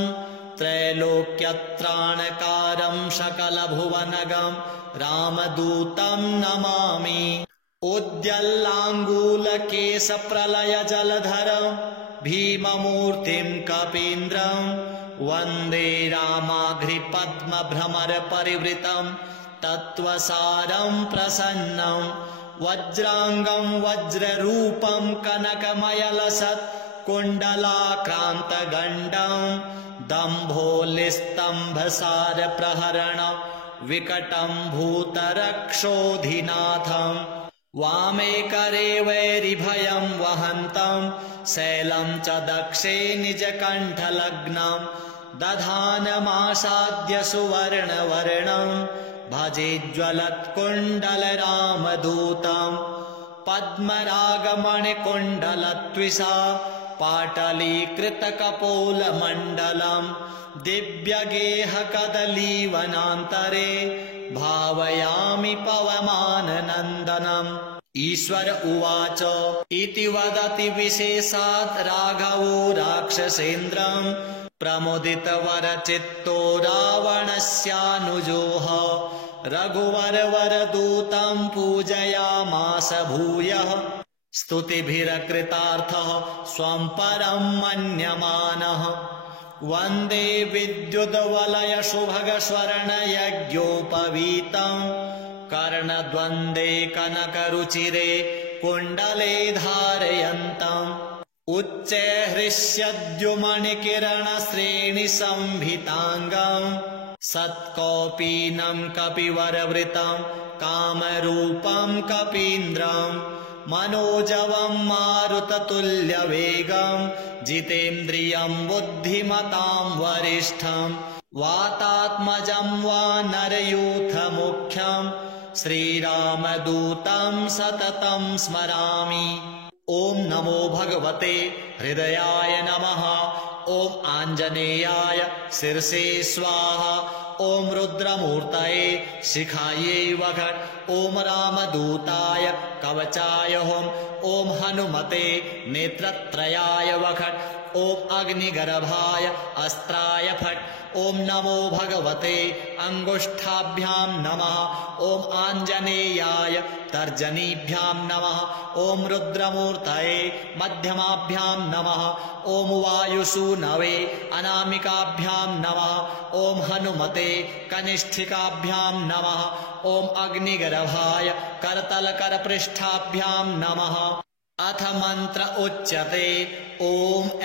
त्रैलोक्यत्राणकारं सकलभुवनगं रामदूतं नमामि उद्यल्लाङ्गूलकेशप्रलयजलधरं भीममूर्तिं कपीन्द्रं वन्दे रामाघ्रिपद्मभ्रमरपरिवृतं तत्त्वसारं प्रसन्नं वज्राङ्गं वज्ररूपं कनकमयलसत् कुण्डलाक्रान्तगण्डं दम्भोलिस्तम्भसारप्रहरण विकटं भूतरक्षोधिनाथं वामे करे वैरिभयं वहन्तं शैलं च दक्षे निजकण्ठलग्नं दधानमासाद्य सुवर्णवर्णं भजेज्ज्वलत्कुण्डलरामदूतं पद्मरागमणिकुण्डलत्विषा पाटलीकृतकपोलमण्डलं दिव्यगेहकदलीवनान्तरे भावयामि पवमाननन्दनम्। ईश्वर उवाच इति वदति विशेषात् राघवो राक्षसेन्द्रम् प्रमुदितवरचित्तो रावणस्यानुजोः रघुवरवरदूतं पूजयामास भूयः स्तुतिभिरकृतार्थः स्वं परं मन्यमानः। वन्दे विद्युद्वलयशुभगस्वर्णयज्ञोपवीतम् कर्णद्वन्द्वे कनकरुचिरे कुण्डले धारयन्तम् उच्चे हृष्यद्युमणिकिरणश्रेणिसंभिताङ्गम् सत्कौपीनं कपिवरवृतं कामरूपं कपीन्द्रम् मनोजवं मारुततुल्यवेगं जितेन्द्रियं बुद्धिमतां वरिष्ठं वातात्मजं वानरयूथमुख्यं श्रीरामदूतं सततं स्मरामि। ॐ नमो भगवते हृदयाय नमः। ॐ आञ्जनेयाय शिरसे स्वाहा। ॐ रुद्रमूर्तये शिखायै वषट्। ॐ रामदूताय कवचाय हुम्। ॐ हनुमते नेत्रत्रयाय वषट्। ॐ अग्निगर्भाय अस्त्राय फट्। ॐ नमो भगवते अङ्गुष्ठाभ्यां नमः। ॐ आञ्जनेयाय तर्जनीभ्यां नमः। ॐ रुद्रमूर्तये मध्यमाभ्यां नमः। ॐ वायुसूनवे अनामिकाभ्यां नमः। ॐ हनुमते कनिष्ठिकाभ्यां नमः। ॐ अग्निगर्भाय करतलकरपृष्ठाभ्यां नमः। अथ मंत्र उच्यते ॐ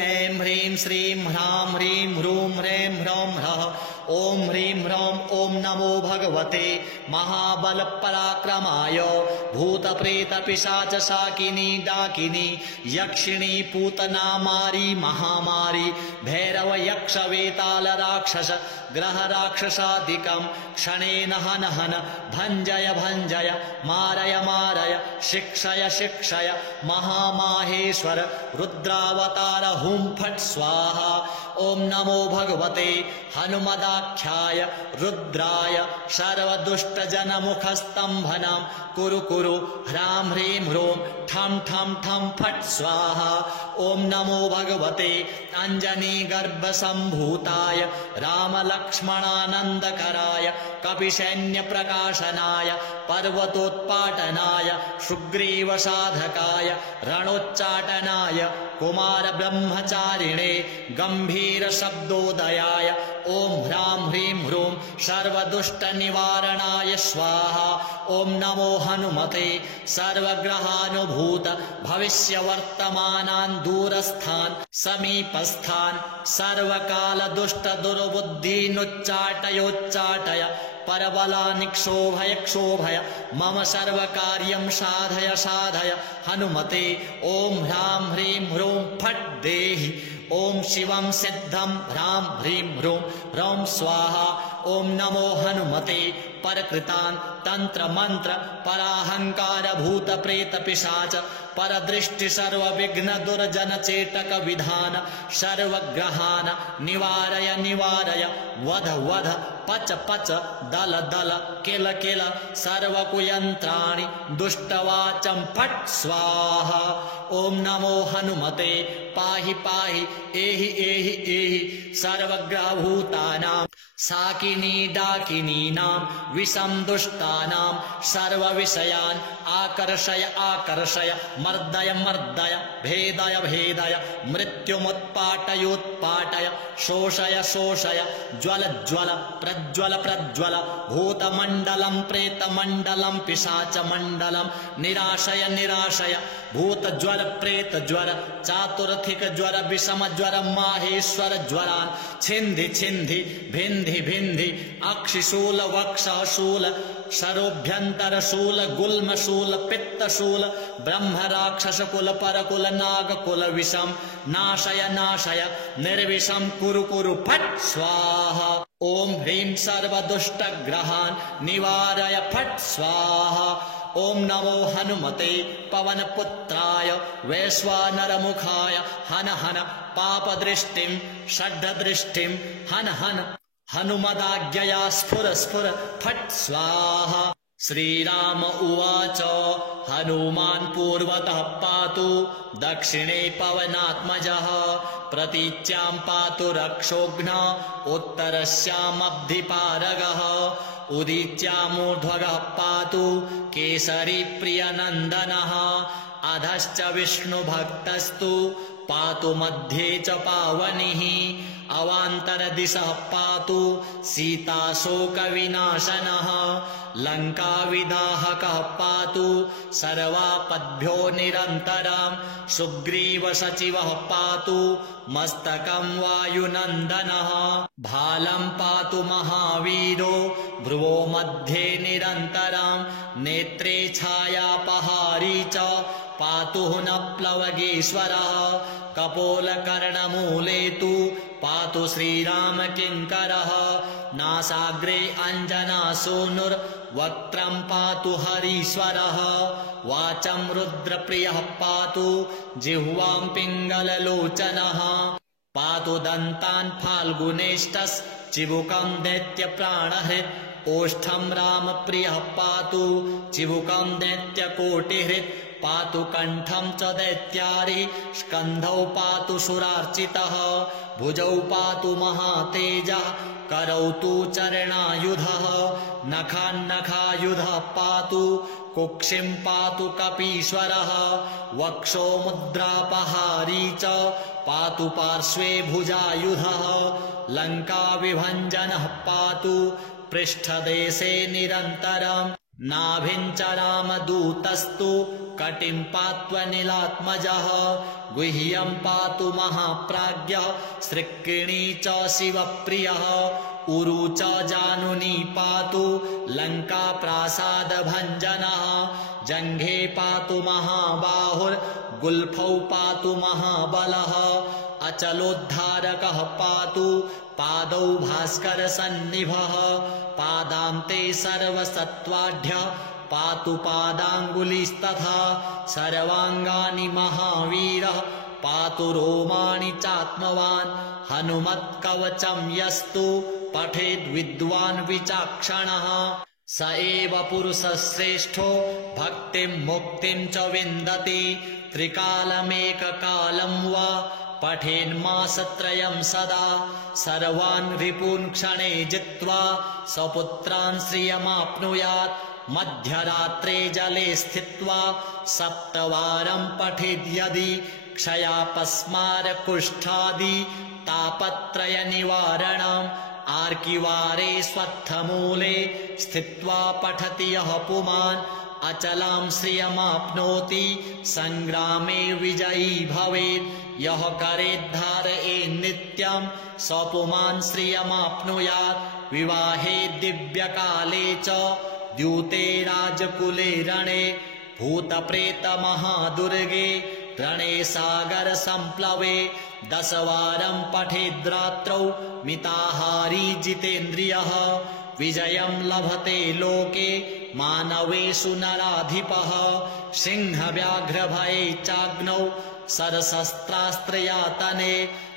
ऐं ह्रीं श्रीं ह्रां ह्रीं ह्रूं ह्रैं ह्रौं ह्रः। ॐ ह्रीं ह्रौं ॐ नमो भगवते महाबलपराक्रमाय भूतप्रेतपिशाचशाकिनी डाकिनी यक्षिणी पूतना मारी महामारी भैरव यक्ष वेताल राक्षस ग्रह राक्षसादिकं क्षणेन हन हन भञ्जय भञ्जय मारय मारय शिक्षय शिक्षय महामाहेश्वर रुद्रावतार हुं फट् स्वाहा। ॐ नमो भगवते हनुमदाख्याय रुद्राय सर्वदुष्टजनमुखस्तम्भनं कुरु कुरु ह्रां ह्रीं ह्रूं ठं ठं ठं फट् स्वाहा। ॐ नमो भगवते अञ्जनीगर्भसम्भूताय रामलक्ष्मणानन्दकराय कपिसैन्यप्रकाशनाय पर्वतोत्पाटनाय सुग्रीवसाधकाय रणोच्चाटनाय कुमारब्रह्मचारिणे गम्भीरशब्दोदयाय ॐ ह्रां ह्रीं ह्रूं सर्वदुष्टनिवारणाय स्वाहा। ॐ नमो हनुमते सर्वग्रहानुभूत भविष्यवर्तमानान् दूरस्थान् समीपस्थान् सर्वकालदुष्टदुर्बुद्धीनुच्चाटयोच्चाटय परबलानिक्षोभय क्षोभय मम सर्वकार्यं साधय साधय हनुमते। ॐ ह्रां ह्रीं ह्रूं फट् देहि। ॐ शिवं सिद्धं ह्रां ह्रीं ह्रूं ह्रौं स्वाहा। ॐ नमो हनुमते परकृतान् तंत्र मंत्र पराहंकार भूत प्रेत पिशाच परदृष्टि सर्वविघ्न दुर्जन चेटक विधान सर्वग्रहान निवारय निवारय वध वध पच पच दल दल किल किल सर्वकुयंत्राणि दुष्टवाचं फट् स्वाहा। ॐ नमो हनुमते पाहि पाहि एहि एहि एहि सर्वग्रहभूतानां साकिनी डाकिनीनां विषं दुष्टानां सर्वविषयान् आकर्षय आकर्षय मर्दय मर्दय भेदय भेदय मृत्युमुत्पाटयोत्पाटय शोषय शोषय ज्वल ज्वल प्रज्वल प्रज्वल भूतमण्डलं प्रेतमण्डलं पिशाचमण्डलं निराशय निराशय भूतज्वर प्रेतज्वर चातुर्थिक ज्वर विषम ज्वर माहेश्वर ज्वरान् छिन्धि छिन्धि भिन्धि भिन्धि अक्षिशूल वक्षशूल शरोभ्यन्तरशूल गुल्मशूल पित्तशूल ब्रह्म राक्षस कुल परकुल नाग कुल विषम नाशय नाशय निर्विषम कुरु कुरु फट् स्वाहा। ॐ ह्रीं सर्वदुष्टग्रहान् निवारय फट् स्वाहा। ॐ नमो हनुमते पवनपुत्राय वैश्वानरमुखाय हन हन पापदृष्टिं षड्दृष्टिं हन हन हनुमदाज्ञया स्फुर स्फुर फट् स्वाहा। श्रीराम उवाच हनुमान् पूर्वतः पातु दक्षिणे पवनात्मजः प्रतीच्यां पातु रक्षोघ्नः उत्तरस्यामब्धिपारगः उदीच्यामूर्ध्वगः पातु केसरी प्रियनन्दनः अधश्च विष्णुभक्तस्तु पातु मध्ये च पावनिः अवान्तरदिशः पातु सीताशोकविनाशनः लङ्काविदाहकः पातु सर्वापद्भ्यो निरन्तरम् सुग्रीवसचिवः पातु मस्तकं वायुनन्दनः भालं पातु महावीरो भ्रुवो मध्ये निरन्तरम् नेत्रे छायापहारी च पातु न प्लवगेश्वरः कपोलकर्णमूले तु पातु श्रीरामकिङ्करः नासाग्रे अञ्जनासूनुर्वक्त्रं पातु हरीश्वरः वाचं रुद्रप्रियः पातु जिह्वां पिङ्गललोचनः पातु दन्तान् फाल्गुनेष्टश्चिबुकं दैत्यप्राणहृत् ओष्ठं रामप्रियः पातु चिबुकं दैत्यकोटिहृत् पातु कण्ठं च दैत्यारि स्कन्धौ पातु सुरार्चितः भुजौ पातु महातेजः करौ तु चरणायुधः नखान्नखायुधः पातु कुक्षिं पातु कपीश्वरः वक्षो मुद्रापहारी च पातु पार्श्वे भुजायुधः लङ्काविभञ्जनः पातु पृष्ठदेशे निरन्तरम् नाभिं च रामदूतस्तु कटिं पात्वनिलात्मजः गुह्यं पातु महाप्राज्ञः सृक्किणी च शिवप्रियः उरु च जानुनी पातु लङ्काप्रासादभञ्जनः जङ्घे पातु महाबाहुर्गुल्फौ पातु महाबलः अचलोद्धारकः पातु पादौ भास्करसन्निभः पादान्ते सर्वसत्त्वाढ्यः पातु पादाङ्गुलिस्तथा सर्वाङ्गानि महावीरः पातु रोमाणि चात्मवान् हनुमत्कवचं यस्तु पठेद्विद्वान् विचक्षणः स एव पुरुषश्रेष्ठो भक्तिं मुक्तिं च विन्दति त्रिकालमेककालं वा पठेन्मासत्रयं सदा सर्वान् रिपून् क्षणे जित्वा स्वपुत्रान् श्रियमाप्नुयात् मध्यरात्रे जले स्थित्वा 7 वारं पठेद्यदि क्षयापस्मारकुष्ठादि तापत्रय निवारणम् आर्किवारे स्वत्थमूले स्थित्वा पठति यः पुमान् अचलां श्रियमाप्नोति संग्रामे विजयी भवेत् यः करेद्धारयेन्नित्यं स्वपुमान् श्रियमाप्नुयात् विवाहे दिव्यकाले च द्यूते राजकुले रणे भूतप्रेतमहादुर्गे रणे सागर संप्लवे 10 वारं पठेद्रात्रौ मिताहारी जितेन्द्रियः विजयं लभते लोके मानवेषु नराधिपः सिंहव्याघ्रभये चाग्नौ सरशस्त्रास्त्रयातने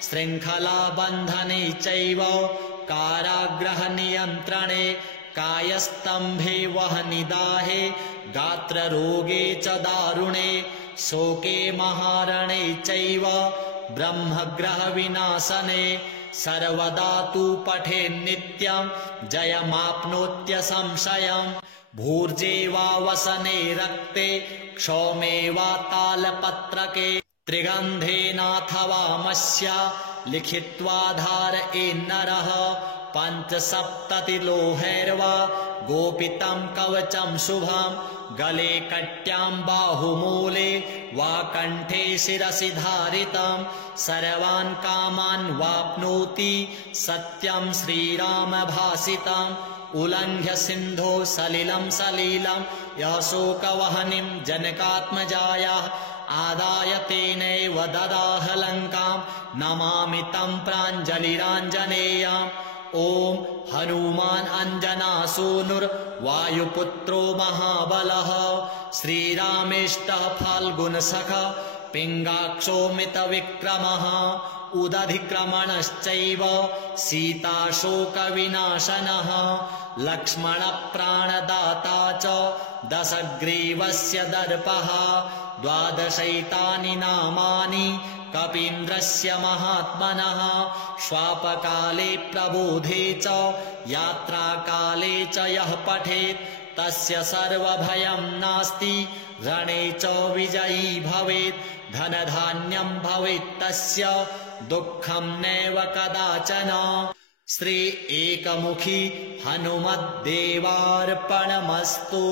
शृङ्खलाबन्धने चैव कारागृहनियन्त्रणे कायस्तम्भे वह्निदाहे गात्ररोगे च दारुणे शोके महारणे चैव ब्रह्मग्रहविनाशने सर्वदा तु पठेन्नित्यं जयमाप्नोत्यसंशयम् भूर्जे वा वसने रक्ते क्षौमे वा तालपत्रके त्रिगन्धेनाथवामस्या लिखित्वा धारयेन्नरः 5-7 लोहैर्वा गोपितं कवचं शुभं गले कट्यां बाहुमूले वा कण्ठे शिरसि धारितं सर्वान् कामान् वाप्नोति सत्यं श्रीरामभासितम् उल्लङ्घ्य सिन्धो सलिलं सलीलं यः शोकवह्निं जनकात्मजायाः आदाय तेनैव ददाह लङ्कां नमामि तं प्राञ्जलिराञ्जनेयम् ॐ हनुमान् अञ्जनासूनुर्वायुपुत्रो महाबलः श्रीरामेष्टः फाल्गुनसखः पिङ्गाक्षोमितविक्रमः उदधिक्रमणश्चैव सीताशोकविनाशनः लक्ष्मणप्राणदाता च दशग्रीवस्य दर्पः 12 नामानि कपीन्द्रस्य महात्मनः श्वापकाले प्रबोधे च यात्राकाले च यः पठेत् तस्य सर्वभयं नास्ति रणे च विजयी भवेत् धनधान्यं भवेत् तस्य दुःखं नैव कदाचन श्री एकमुखी हनुमद्देवार्पणमस्तु।